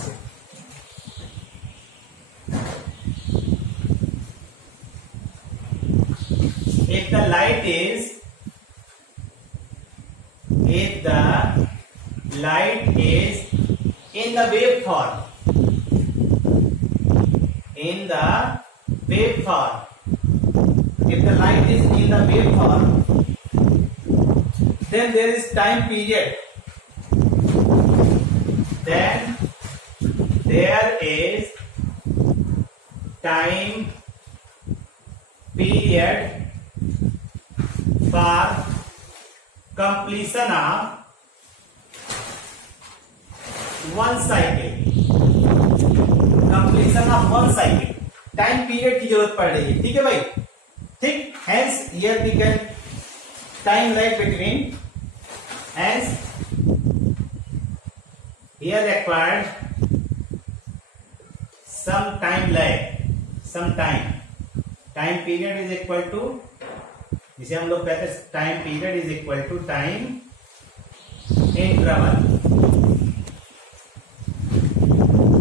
If the light is in the waveform, in the waveform, if the light is in the waveform, then there is time period. Then there is time period for completion of one cycle, completion of one cycle, time period की जरूरत पड़ रही है, ठीक है भाई, ठीक। Hence here we can time lag between, hence here required some time lag, some time period is equal to, जिसे हम लोग कहते हैं time period is equal to time interval,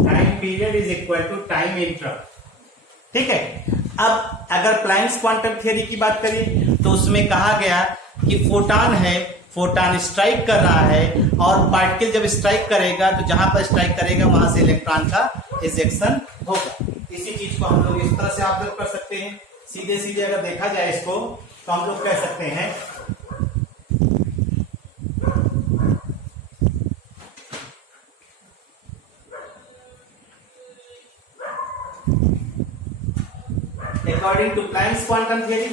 time period is equal to time interval, ठीक है। अब अगर planks quantum theory की बात करें तो उसमें कहा गया कि फोटॉन है, फोटॉन स्ट्राइक कर रहा है और पार्टिकल जब स्ट्राइक करेगा तो जहां पर स्ट्राइक करेगा वहां से इलेक्ट्रॉन का इजेक्शन होगा। इसी चीज को हम लोग इस तरह से ऑब्जर्व कर सकते हैं। सीधे सीधे अगर देखा जाए इसको तो हम लोग कह सकते हैं according to Planck's quantum theory,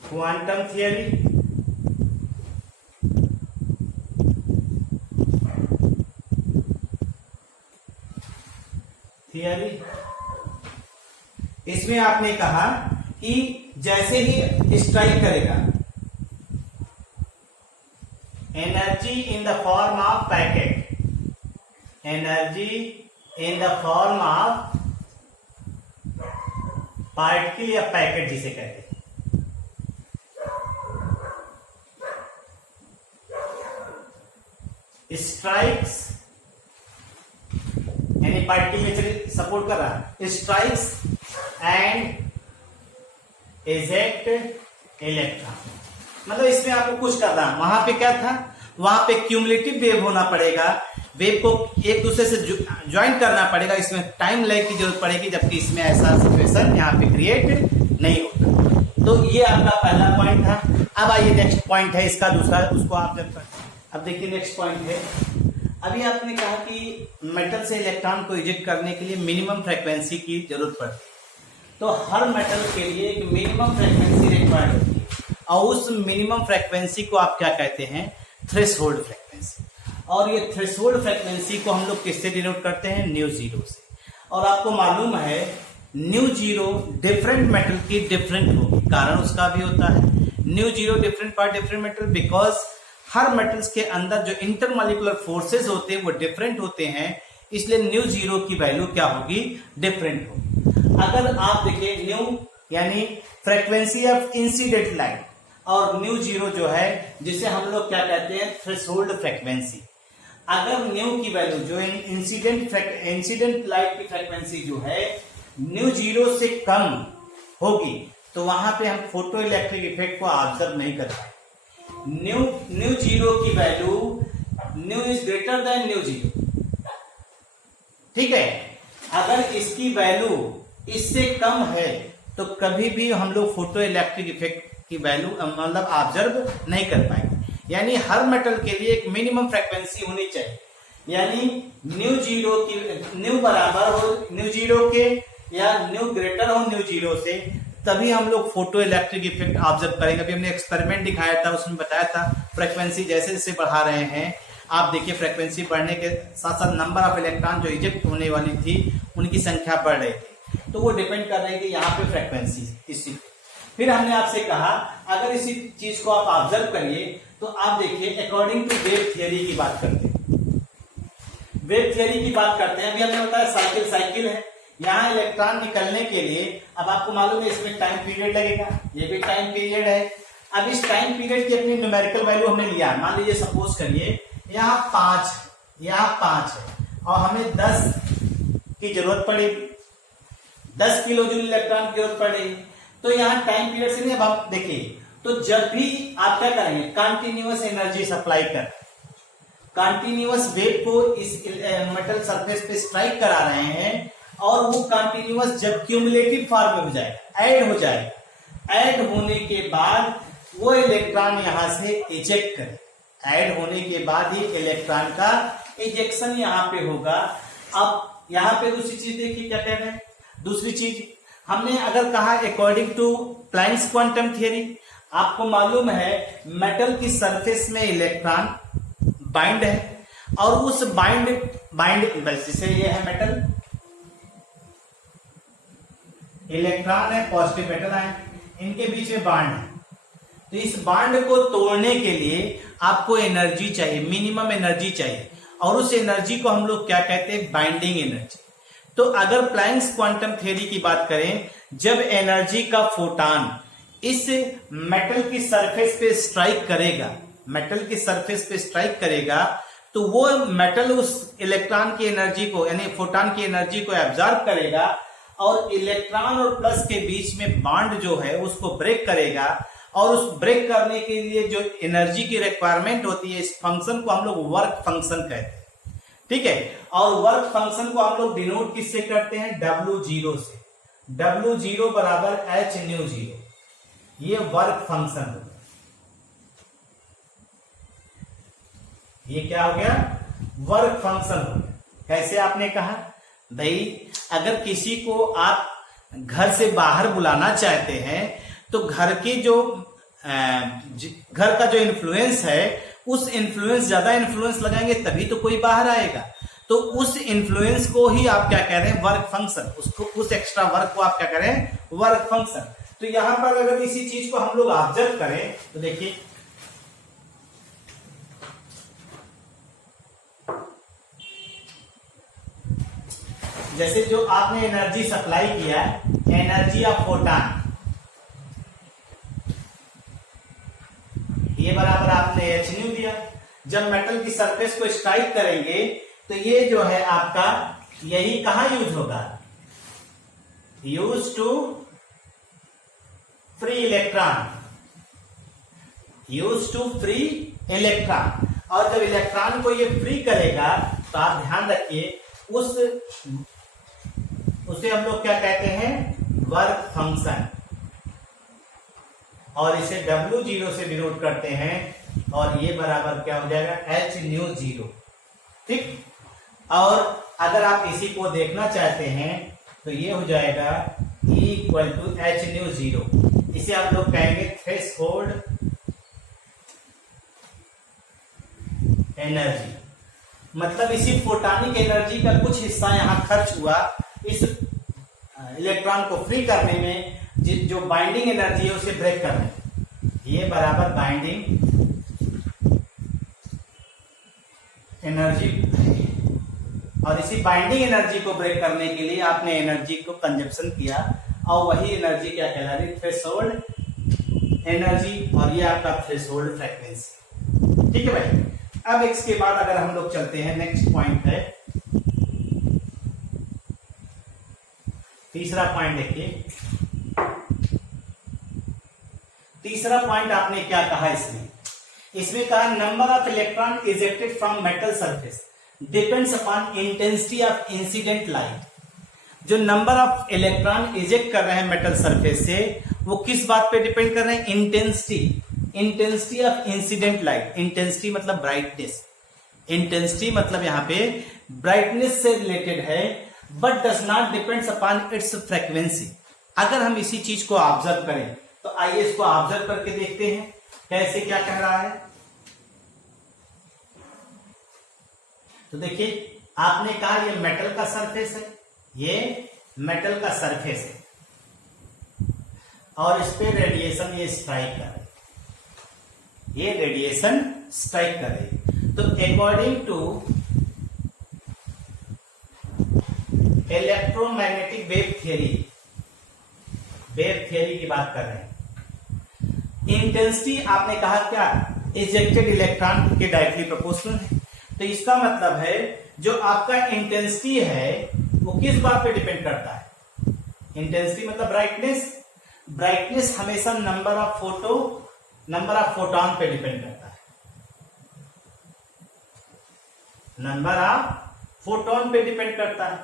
quantum theory इसमें आपने कहा कि जैसे ही स्ट्राइक करेगा energy in the form of packet, energy in the form of particle या पैकेट जिसे कहते हैं, स्ट्राइक्स यानी पार्टिकल नेचर सपोर्ट कर रहा है, स्ट्राइक्स एंड इजेक्ट इलेक्ट्रॉन। मतलब इसमें आपको कुछ करना, वहां पे क्या था, वहां पे क्यूमुलेटिव वेव होना पड़ेगा, वेव को एक दूसरे से ज्वाइन करना पड़ेगा, इसमें टाइम लैग की जरूरत पड़ेगी, जबकि इसमें ऐसा सिचुएशन यहाँ पे क्रिएट नहीं होता। तो ये आपका पहला पॉइंट था। अब आइए नेक्स्ट पॉइंट है इसका दूसरा, उसको आप जब अब देखिए नेक्स्ट पॉइंट है, अभी आपने कहा कि मेटल से इलेक्ट्रॉन को इजेक्ट करने के लिए मिनिमम फ्रीक्वेंसी की जरूरत पड़ती है। तो हर मेटल के लिए एक मिनिमम फ्रीक्वेंसी रिक्वायर्ड होती है और उस मिनिमम फ्रीक्वेंसी को आप क्या कहते हैं? Threshold frequency. और ये थ्रेशोल्ड फ्रीक्वेंसी को हम लोग किससे डिनोट करते हैं? न्यू जीरो से। और आपको मालूम है न्यू जीरो डिफरेंट मेटल की डिफरेंट होगी, कारण उसका भी होता है mu zero different for different metal, because her metals के अंदर जो इंटरमॉलिक्यूलर फोर्सेस होते हैं वो डिफरेंट होते हैं, इसलिए न्यू जीरो की वैल्यू क्या होगी? डिफरेंट होगी। अगर आप देखिए न्यू यानी फ्रीक्वेंसी ऑफ इंसिडेंट लाइट और न्यू जीरो जो है जिसे हम लोग क्या कहते हैं? Threshold frequency. अगर न्यू की वैल्यू जो इंसिडेंट लाइट की फ्रीक्वेंसी जो है न्यू जीरो से कम होगी तो वहां पे हम फोटो इलेक्ट्रिक इफेक्ट को ऑब्जर्व नहीं कर पाएंगे। न्यू जीरो की value new is greater than mu zero, ठीक है। अगर इसकी वैल्यू इससे कम है तो कभी भी हम लोग फोटो इलेक्ट्रिक इफेक्ट की वैल्यू मतलब ऑब्जर्व नहीं कर पाएंगे। यानी हर मेटल के लिए एक मिनिमम फ्रीक्वेंसी होनी चाहिए, यानी न्यू जीरो की न्यू बराबर हो न्यू जीरो के या न्यू ग्रेटर हो न्यू जीरो से, तभी हम लोग फोटो इलेक्ट्रिक इफेक्ट ऑब्जर्व करेंगे। अभी हमने एक्सपेरिमेंट दिखाया था, उसमें बताया था फ्रीक्वेंसी जैसे जैसे बढ़ा रहे हैं आप देखिए फ्रीक्वेंसी बढ़ने के साथ साथ नंबर ऑफ इलेक्ट्रॉन जो इजेक्ट होने वाली थी उनकी संख्या बढ़ रही थी, तो वो डिपेंड कर रही थी यहाँ पे फ्रीक्वेंसी इसी। फिर हमने आपसे कहा अगर इसी चीज को आप ऑब्जर्व करिए तो आप देखिए अकॉर्डिंग टू वेव थियरी की बात करते हैं। वेव थियरी की बात करते हैं, अभी हमने बताया साइकिल है, यहाँ इलेक्ट्रॉन निकलने के लिए अब आपको मालूम है इसमें टाइम पीरियड लगेगा, ये भी टाइम पीरियड है। अब इस टाइम पीरियड की अपनी न्यूमेरिकल वैल्यू हमने लिया, मान लीजिए सपोज करिए यहाँ 5 है और हमें 10 की जरूरत पड़ेगी, 10 किलो जूल इलेक्ट्रॉन की जरूरत पड़ेगी। तो यहाँ टाइम पीरियड से नहीं, अब आप देखिए तो जब भी आप क्या करेंगे? कंटिन्यूअस एनर्जी सप्लाई कर कंटिन्यूअस वेव को इस मेटल सरफेस पे स्ट्राइक करा रहे हैं और वो कंटिन्यूअस जब क्यूमुलेटिव फॉर्म में हो जाएगा, ऐड हो जाएगा, ऐड होने के बाद वो इलेक्ट्रॉन यहां से इजेक्ट करे, ऐड होने के बाद ही इलेक्ट्रॉन का इजेक्शन यहां पे होगा। अब यहां पे दूसरी चीज देखिए क्या कह रहे हैं, दूसरी चीज हमने अगर कहा according to Planck's quantum theory, आपको मालूम है मेटल की सरफेस में इलेक्ट्रॉन बाइंड है और उस बाइंड जैसे ये है मेटल, इलेक्ट्रॉन है पॉजिटिव मेटल आयन, इनके बीच में बांड है, तो इस बांड को तोड़ने के लिए आपको एनर्जी चाहिए, मिनिमम एनर्जी चाहिए और उस एनर्जी को हम लोग क्या कहते हैं? Binding energy. तो अगर प्लैंक्स क्वांटम थ्योरी की बात करें, जब एनर्जी का फोटॉन इस मेटल की सरफेस पे स्ट्राइक करेगा, मेटल की सरफेस पे स्ट्राइक करेगा तो वो मेटल उस इलेक्ट्रॉन की एनर्जी को यानी फोटॉन की एनर्जी को एब्जॉर्ब करेगा और इलेक्ट्रॉन और प्लस के बीच में बॉन्ड जो है उसको ब्रेक करेगा और उस ब्रेक करने के लिए जो एनर्जी की रिक्वायरमेंट होती है, इस फंक्शन को हम लोग वर्क फंक्शन कहते हैं, ठीक है। और वर्क फंक्शन को हम लोग डिनोट किससे करते हैं? W0 से। W0 बराबर h न्यू जीरो, ये वर्क फंक्शन हो गया। ये क्या हो गया? वर्क फंक्शन हो गया। कैसे आपने कहा? भाई अगर किसी को आप घर से बाहर बुलाना चाहते हैं तो घर की जो घर का जो इन्फ्लुएंस है उस इन्फ्लुएंस ज्यादा इन्फ्लुएंस लगाएंगे तभी तो कोई बाहर आएगा। तो उस इन्फ्लुएंस को ही आप क्या कह रहे हैं? Work function. उसको उस एक्स्ट्रा वर्क को आप क्या कह रहे हैं? Work function. तो यहां पर अगर इसी चीज को हम लोग ऑब्जर्व करें तो देखिए जैसे जो आपने एनर्जी सप्लाई किया, एनर्जी ऑफ फोटॉन, ये बराबर आपने h न्यू दिया। जब मेटल की सरफेस को स्ट्राइक करेंगे तो ये जो है आपका यही कहां यूज होगा? Use to free electron, use to free electron. और जब इलेक्ट्रॉन को ये फ्री करेगा तो आप ध्यान रखिए उसे हम लोग क्या कहते हैं? Work function. और इसे W0 से डिनोट करते हैं और ये बराबर क्या हो जाएगा? h mu zero. ठीक। और अगर आप इसी को देखना चाहते हैं तो ये हो जाएगा E equal to H nu 0। इसे आप लोग कहेंगे थ्रेशोल्ड एनर्जी। मतलब इसी फोटॉनिक एनर्जी का कुछ हिस्सा यहां खर्च हुआ इस इलेक्ट्रॉन को फ्री करने में, जो बाइंडिंग एनर्जी है उसे ब्रेक करने। ये बराबर बाइंडिंग एनर्जी, और इसी बाइंडिंग एनर्जी को ब्रेक करने के लिए आपने एनर्जी को कंजप्शन किया, और वही एनर्जी क्या कहला रही, थ्रेशोल्ड एनर्जी, और ये आपका थ्रेशोल्ड फ्रीक्वेंसी। ठीक है भाई। अब इसके बाद अगर हम लोग चलते हैं, नेक्स्ट पॉइंट है तीसरा पॉइंट। देखिए तीसरा पॉइंट आपने क्या कहा इसमें कहा number of electron ejected from metal surface depends upon intensity of incident light. जो नंबर ऑफ इलेक्ट्रॉन इजेक्ट कर रहे हैं मेटल सरफेस से, वो किस बात पे डिपेंड कर रहे हैं, intensity of incident light. Intensity मतलब ब्राइटनेस, इंटेंसिटी मतलब यहां पे ब्राइटनेस से रिलेटेड है, but does not depends upon it's frequency. अगर हम इसी चीज को ऑब्जर्व करें तो आइए इसको ऑब्जर्व करके देखते हैं कैसे क्या कह रहा है। तो देखिए आपने कहा ये मेटल का सरफेस है, ये मेटल का सरफेस है, और इस पे रेडिएशन ये स्ट्राइक कर रही, ये रेडिएशन स्ट्राइक कर रही। तो according to electromagnetic wave theory की बात कर रहे हैं। इंटेंसिटी आपने कहा क्या, इजेक्टेड इलेक्ट्रॉन के डायरेक्टली प्रोपोर्शनल है। तो इसका मतलब है जो आपका इंटेंसिटी है वो किस बात पे डिपेंड करता है, इंटेंसिटी मतलब ब्राइटनेस हमेशा नंबर ऑफ फोटॉन पे डिपेंड करता है, नंबर ऑफ फोटॉन पे डिपेंड करता है।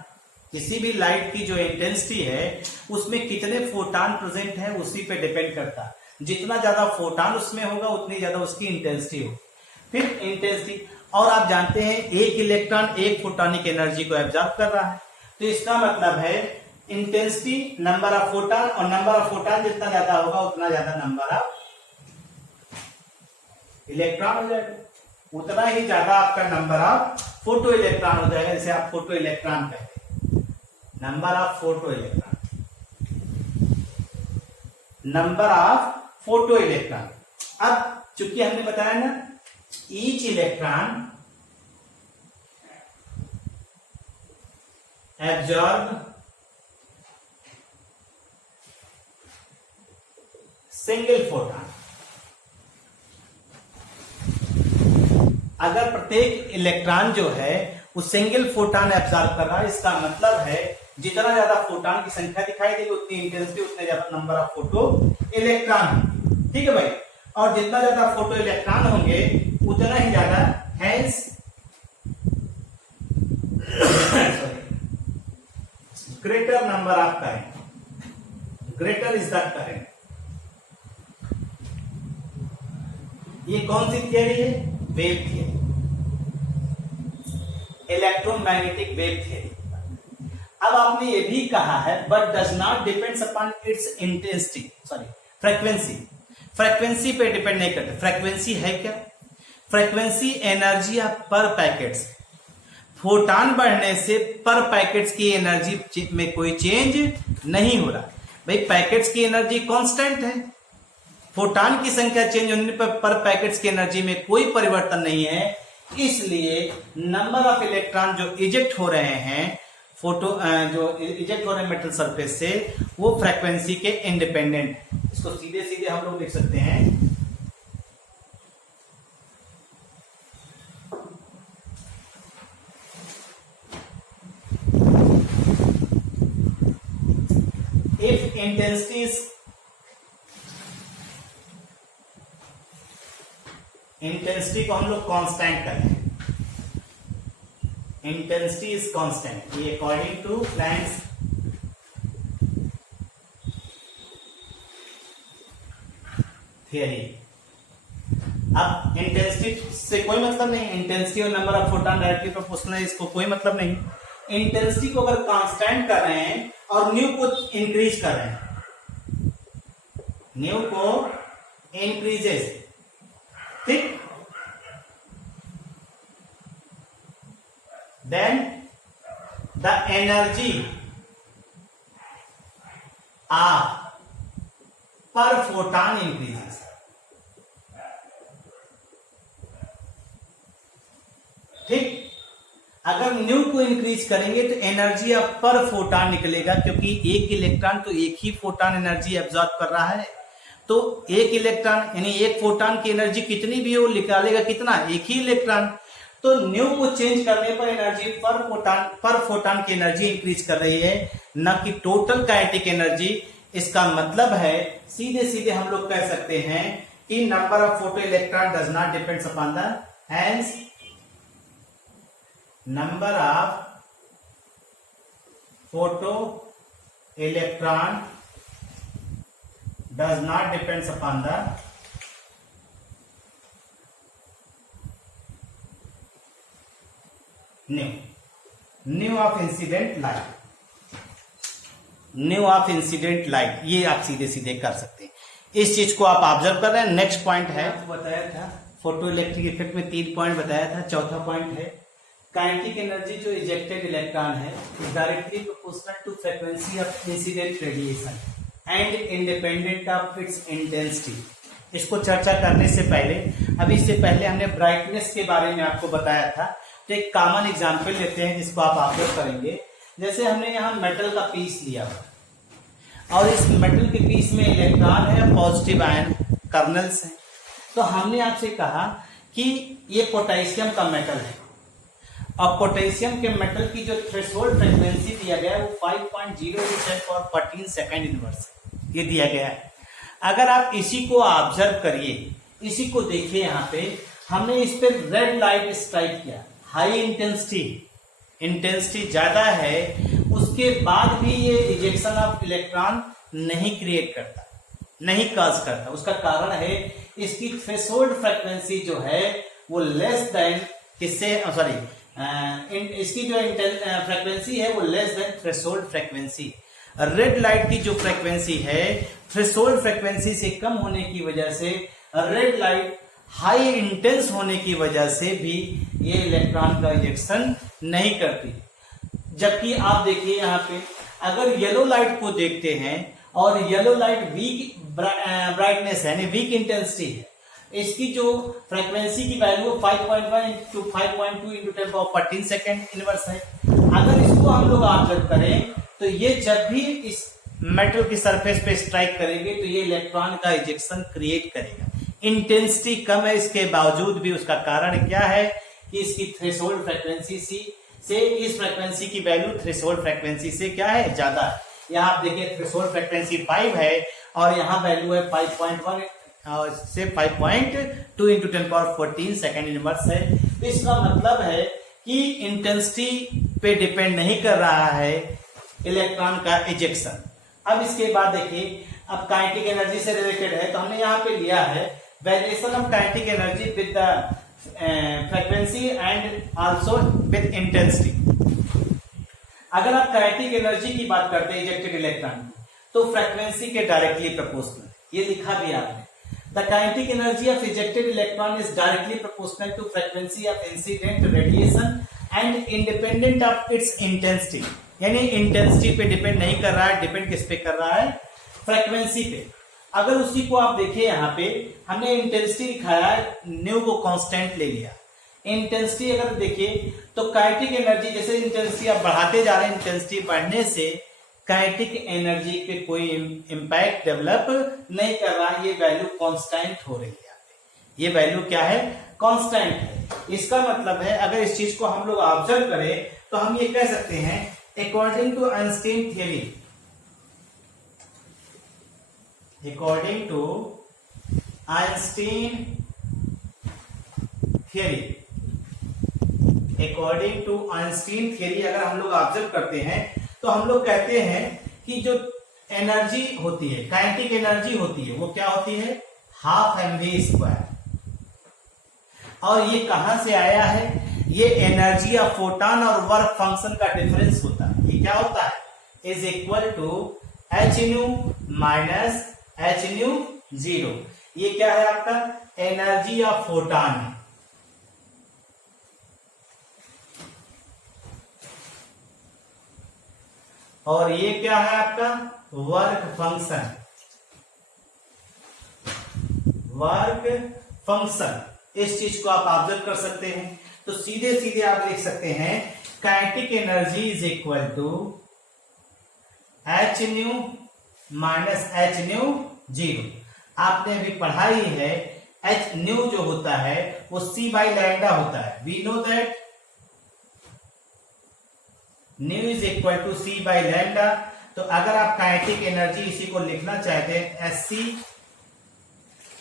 किसी भी लाइट की जो इंटेंसिटी है उसमें कितने फोटॉन प्रेजेंट है उसी पे डिपेंड करता है। जितना ज्यादा फोटॉन उसमें होगा उतनी ज्यादा उसकी इंटेंसिटी होगी। फिर इंटेंसिटी, और आप जानते हैं एक इलेक्ट्रॉन एक फोटॉनिक एनर्जी को एब्जॉर्ब कर रहा है, तो इसका मतलब है इंटेंसिटी नंबर ऑफ फोटॉन, और नंबर ऑफ फोटॉन जितना ज्यादा होगा उतना ज्यादा नंबर ऑफ इलेक्ट्रॉन हो जाएगा, उतना ही ज्यादा आपका नंबर ऑफ फोटो इलेक्ट्रॉन हो जाएगा। जैसे आप फोटो इलेक्ट्रॉन कहते हैं, नंबर ऑफ फोटो इलेक्ट्रॉन। अब चूंकि हमने बताया ना each electron absorb single photon. अगर प्रत्येक इलेक्ट्रॉन जो है वो सिंगल फोटॉन एब्जॉर्ब कर रहा है, इसका मतलब है जितना ज्यादा फोटॉन की संख्या दिखाई देगी उतनी इंटेंसिटी, उतने ज्यादा नंबर ऑफ फोटो इलेक्ट्रॉन। ठीक है भाई। और जितना ज्यादा फोटो इलेक्ट्रॉन होंगे उतना ही ज्यादा hence greater number of current, greater is the current. ये कौन सी थियरी है, wave theory, electromagnetic wave theory. अब आपने ये भी कहा है but does not depends upon its intensity, sorry frequency, frequency पे डिपेंड नहीं करते। फ्रीक्वेंसी है क्या, frequency energy of per packets, photon बढ़ने से पर पैकेट्स की एनर्जी में कोई चेंज नहीं हो रहा। भाई पैकेट्स की एनर्जी कांस्टेंट है, फोटॉन की संख्या चेंज होने पर पैकेट्स की एनर्जी में कोई परिवर्तन नहीं है, इसलिए नंबर ऑफ इलेक्ट्रॉन जो इजेक्ट हो रहे हैं जो इजेक्ट हो रहे हैं मेटल सरफेस से, वो फ्रीक्वेंसी के इंडिपेंडेंट। इसको सीधे सीधे हम लोग लिख सकते हैं इफ इंटेंसिटी को हम लोग कांस्टेंट करें, इंटेंसिटी इज कांस्टेंट, ये अकॉर्डिंग टू प्लैंक्स थियरी। अब इंटेंसिटी से कोई मतलब नहीं। इंटेंसिटी और number of photon directly proportional है, इसको कोई मतलब नहीं। इंटेंसिटी को अगर कांस्टेंट कर रहे हैं और न्यू को इंक्रीज कर रहे हैं, न्यू को इंक्रीजेस, ठीक, देन द एनर्जी ऑफ पर फोटॉन इंक्रीजेस। ठीक, अगर न्यू को इंक्रीज करेंगे तो एनर्जी ऑफ पर फोटॉन निकलेगा, क्योंकि एक इलेक्ट्रॉन तो एक ही फोटॉन एनर्जी एब्जॉर्ब कर रहा है। तो एक इलेक्ट्रॉन यानी एक फोटॉन की एनर्जी कितनी भी हो, निकालेगा कितना, एक ही इलेक्ट्रॉन। तो न्यू को चेंज करने पर एनर्जी पर फोटॉन की एनर्जी इंक्रीज कर रही है, न कि टोटल काइनेटिक एनर्जी। इसका मतलब है सीधे सीधे हम लोग कह सकते हैं कि number of photo electron does not depends upon the, hence number of photo electron does not depends upon the new of incident light, new of incident light. ये आप सीधे सीधे कर सकते हैं, इस चीज को आप ऑब्जर्व कर रहे हैं। नेक्स्ट पॉइंट है, बताया था फोटो इलेक्ट्रिक इफेक्ट में 3 पॉइंट बताया था। चौथा पॉइंट है काइनेटिक एनर्जी जो इजेक्टेड इलेक्ट्रॉन है directly proportional to frequency of incident radiation and independent of its intensity. इसको चर्चा करने से पहले, अभी से पहले हमने ब्राइटनेस के बारे में आपको बताया था। तो एक कॉमन एग्जांपल लेते हैं जिसको आप ऑब्जर्व करेंगे। जैसे हमने यहाँ मेटल का पीस लिया और इस मेटल के पीस में इलेक्ट्रॉन है, पॉजिटिव आयन कर्नल्स हैं। तो हमने आपसे कहा कि ये पोटेशियम का मेटल है और पोटेशियम के मेटल की जो थ्रेशोल्ड फ्रीक्वेंसी दिया गया है वो 5.0 सेकंड इनवर्स ये दिया गया है। अगर आप इसी को ऑब्जर्व करिए, इसी को देखिए, यहाँ पे हमने इस पे रेड लाइट स्ट्राइक किया, हाई इंटेंसिटी ज्यादा है, उसके बाद भी ये इजेक्शन ऑफ इलेक्ट्रॉन नहीं क्रिएट करता, नहीं कॉज करता। उसका कारण है इसकी थ्रेशोल्ड फ्रीक्वेंसी जो है वो लेस देन, किससे, सॉरी, इसकी जो फ्रीक्वेंसी है वो less than threshold frequency. Red light की जो फ्रीक्वेंसी है थ्रेशोल्ड फ्रीक्वेंसी से कम होने की वजह से, रेड लाइट हाई इंटेंस होने की वजह से भी ये इलेक्ट्रॉन का इजेक्शन नहीं करती। जबकि आप देखिए यहाँ पे अगर येलो लाइट को देखते हैं और येलो लाइट वीक ब्राइटनेस है, वीक इंटेंसिटी है, इसकी जो फ्रीक्वेंसी की value 5.1 to 5.2 into 10^14 second inverse है। अगर इसको हम लोग ऑब्जर्व करें तो ये जब भी इस मेटल की सरफेस पे स्ट्राइक करेंगे तो ये इलेक्ट्रॉन का इजेक्शन क्रिएट करेगा। इंटेंसिटी कम है, इसके बावजूद भी उसका कारण क्या है कि इसकी थ्रेशोल्ड फ्रीक्वेंसी से इस फ्रीक्वेंसी की वैल्यू थ्रेशोल्ड फ्रीक्वेंसी से क्या है, ज्यादा है। यहाँ आप देखिए थ्रेशोल्ड फ्रीक्वेंसी 5 है और यहाँ वैल्यू है 5.1 से 5.2 into 10^14 सेकेंड इनवर्स है। तो इसका मतलब है कि इंटेंसिटी पे डिपेंड नहीं कर रहा है इलेक्ट्रॉन का इजेक्शन। अब इसके बाद देखिए, अब काइनेटिक एनर्जी से रिलेटेड है तो हमने यहाँ पे लिया है variation of kinetic energy with the frequency and also with intensity. अगर आप काइनेटिक एनर्जी की बात करते हैं इजेक्टेड इलेक्ट्रॉन तो फ्रीक्वेंसी के डायरेक्टली प्रोपोर्शनल, ये लिखा भी आपने। The kinetic energy of ejected electron is directly proportional to frequency of incident radiation and independent of its intensity। यानी इंटेंसिटी पे डिपेंड नहीं कर रहा है, डिपेंड किस पे कर रहा है, फ्रीक्वेंसी पे। अगर उसी को आप देखिए यहाँ पे हमने इंटेंसिटी दिखाया है, न्यू को कांस्टेंट ले लिया। इंटेंसिटी अगर देखिए तो काइनेटिक एनर्जी, जैसे इंटेंसिटी आप बढ़ाते जा रहे हैं, इंटेंसिटी बढ़ने से काइनेटिक एनर्जी पे कोई इंपैक्ट डेवलप नहीं कर रहा है, ये वैल्यू कांस्टेंट हो रही है। यहाँ पे ये वैल्यू क्या है, कांस्टेंट है। इसका मतलब है अगर इस चीज को हम लोग ऑब्जर्व करें तो हम ये कह सकते हैं according to Einstein theory, according to Einstein theory, according to Einstein theory अगर हम लोग ऑब्जर्व करते हैं तो हम लोग कहते हैं कि जो एनर्जी होती है, काइनेटिक एनर्जी होती है, वो क्या होती है, ½ mv²। और ये कहां से आया है? ये एनर्जी ऑफ फोटॉन और वर्क फंक्शन का डिफरेंस होता है। ये क्या होता है? Is equal to H nu minus H nu 0। ये क्या है आपका? एनर्जी ऑफ फोटॉन है। और ये क्या है आपका? Work function. वर्क फंक्शन, इस चीज को आप ऑब्जर्व कर सकते हैं। तो सीधे सीधे आप लिख सकते हैं kinetic energy is equal to H nu minus H nu 0। आपने अभी पढ़ा ही है, एच न्यू जो होता है वो सी बाई लैम्डा होता है। We know that nu is equal to C by lambda. तो अगर आप काइनेटिक एनर्जी इसी को लिखना चाहते हैं, S C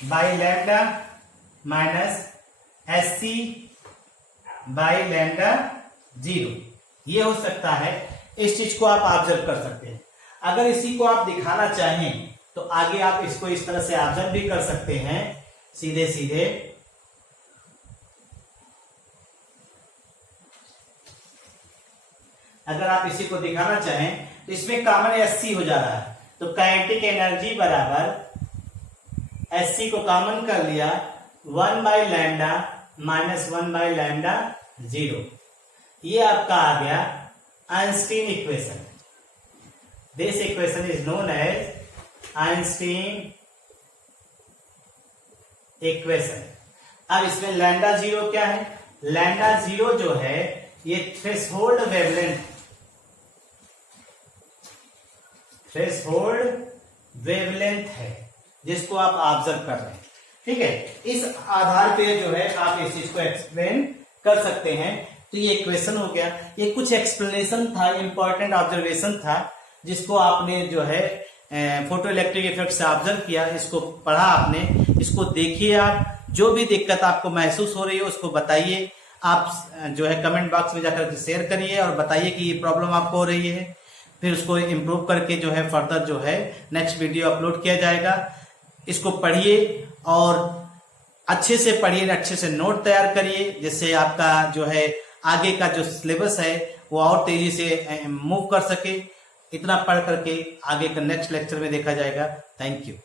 by lambda minus S C by lambda 0, ये हो सकता है। इस चीज को आप ऑब्जर्व कर सकते हैं। अगर इसी को आप दिखाना चाहें तो आगे आप इसको इस तरह से ऑब्जर्व भी कर सकते हैं, सीधे सीधे। अगर आप इसी को दिखाना चाहें तो इसमें कॉमन एससी हो जा रहा है, तो काइनेटिक एनर्जी बराबर एससी को कॉमन कर लिया 1 by lambda minus 1 by lambda 0। ये आपका आ गया Einstein equation. This equation is known as Einstein equation. अब इसमें लैम्डा 0 क्या है? लैम्डा 0 जो है ये थ्रेशोल्ड वेवलेंथ, थ्रेशोल्ड वेवलेंथ है जिसको आप ऑब्जर्व कर रहे हैं। ठीक है, इस आधार पे जो है आप इस चीज को एक्सप्लेन कर सकते हैं। तो ये क्वेश्चन हो गया, ये कुछ एक्सप्लेनेशन था, इंपॉर्टेंट ऑब्जर्वेशन था जिसको आपने जो है फोटो इलेक्ट्रिक इफेक्ट से ऑब्जर्व किया, इसको पढ़ा आपने, इसको देखिए। आप जो भी दिक्कत आपको महसूस हो रही है उसको बताइए। आप जो है कमेंट बॉक्स में जाकर शेयर करिए और बताइए कि ये प्रॉब्लम आपको हो रही है। फिर उसको इम्प्रूव करके जो है फर्दर जो है नेक्स्ट वीडियो अपलोड किया जाएगा। इसको पढ़िए और अच्छे से पढ़िए, अच्छे से नोट तैयार करिए, जिससे आपका जो है आगे का जो सिलेबस है वो और तेजी से मूव कर सके। इतना पढ़ करके आगे का नेक्स्ट लेक्चर में देखा जाएगा। Thank you.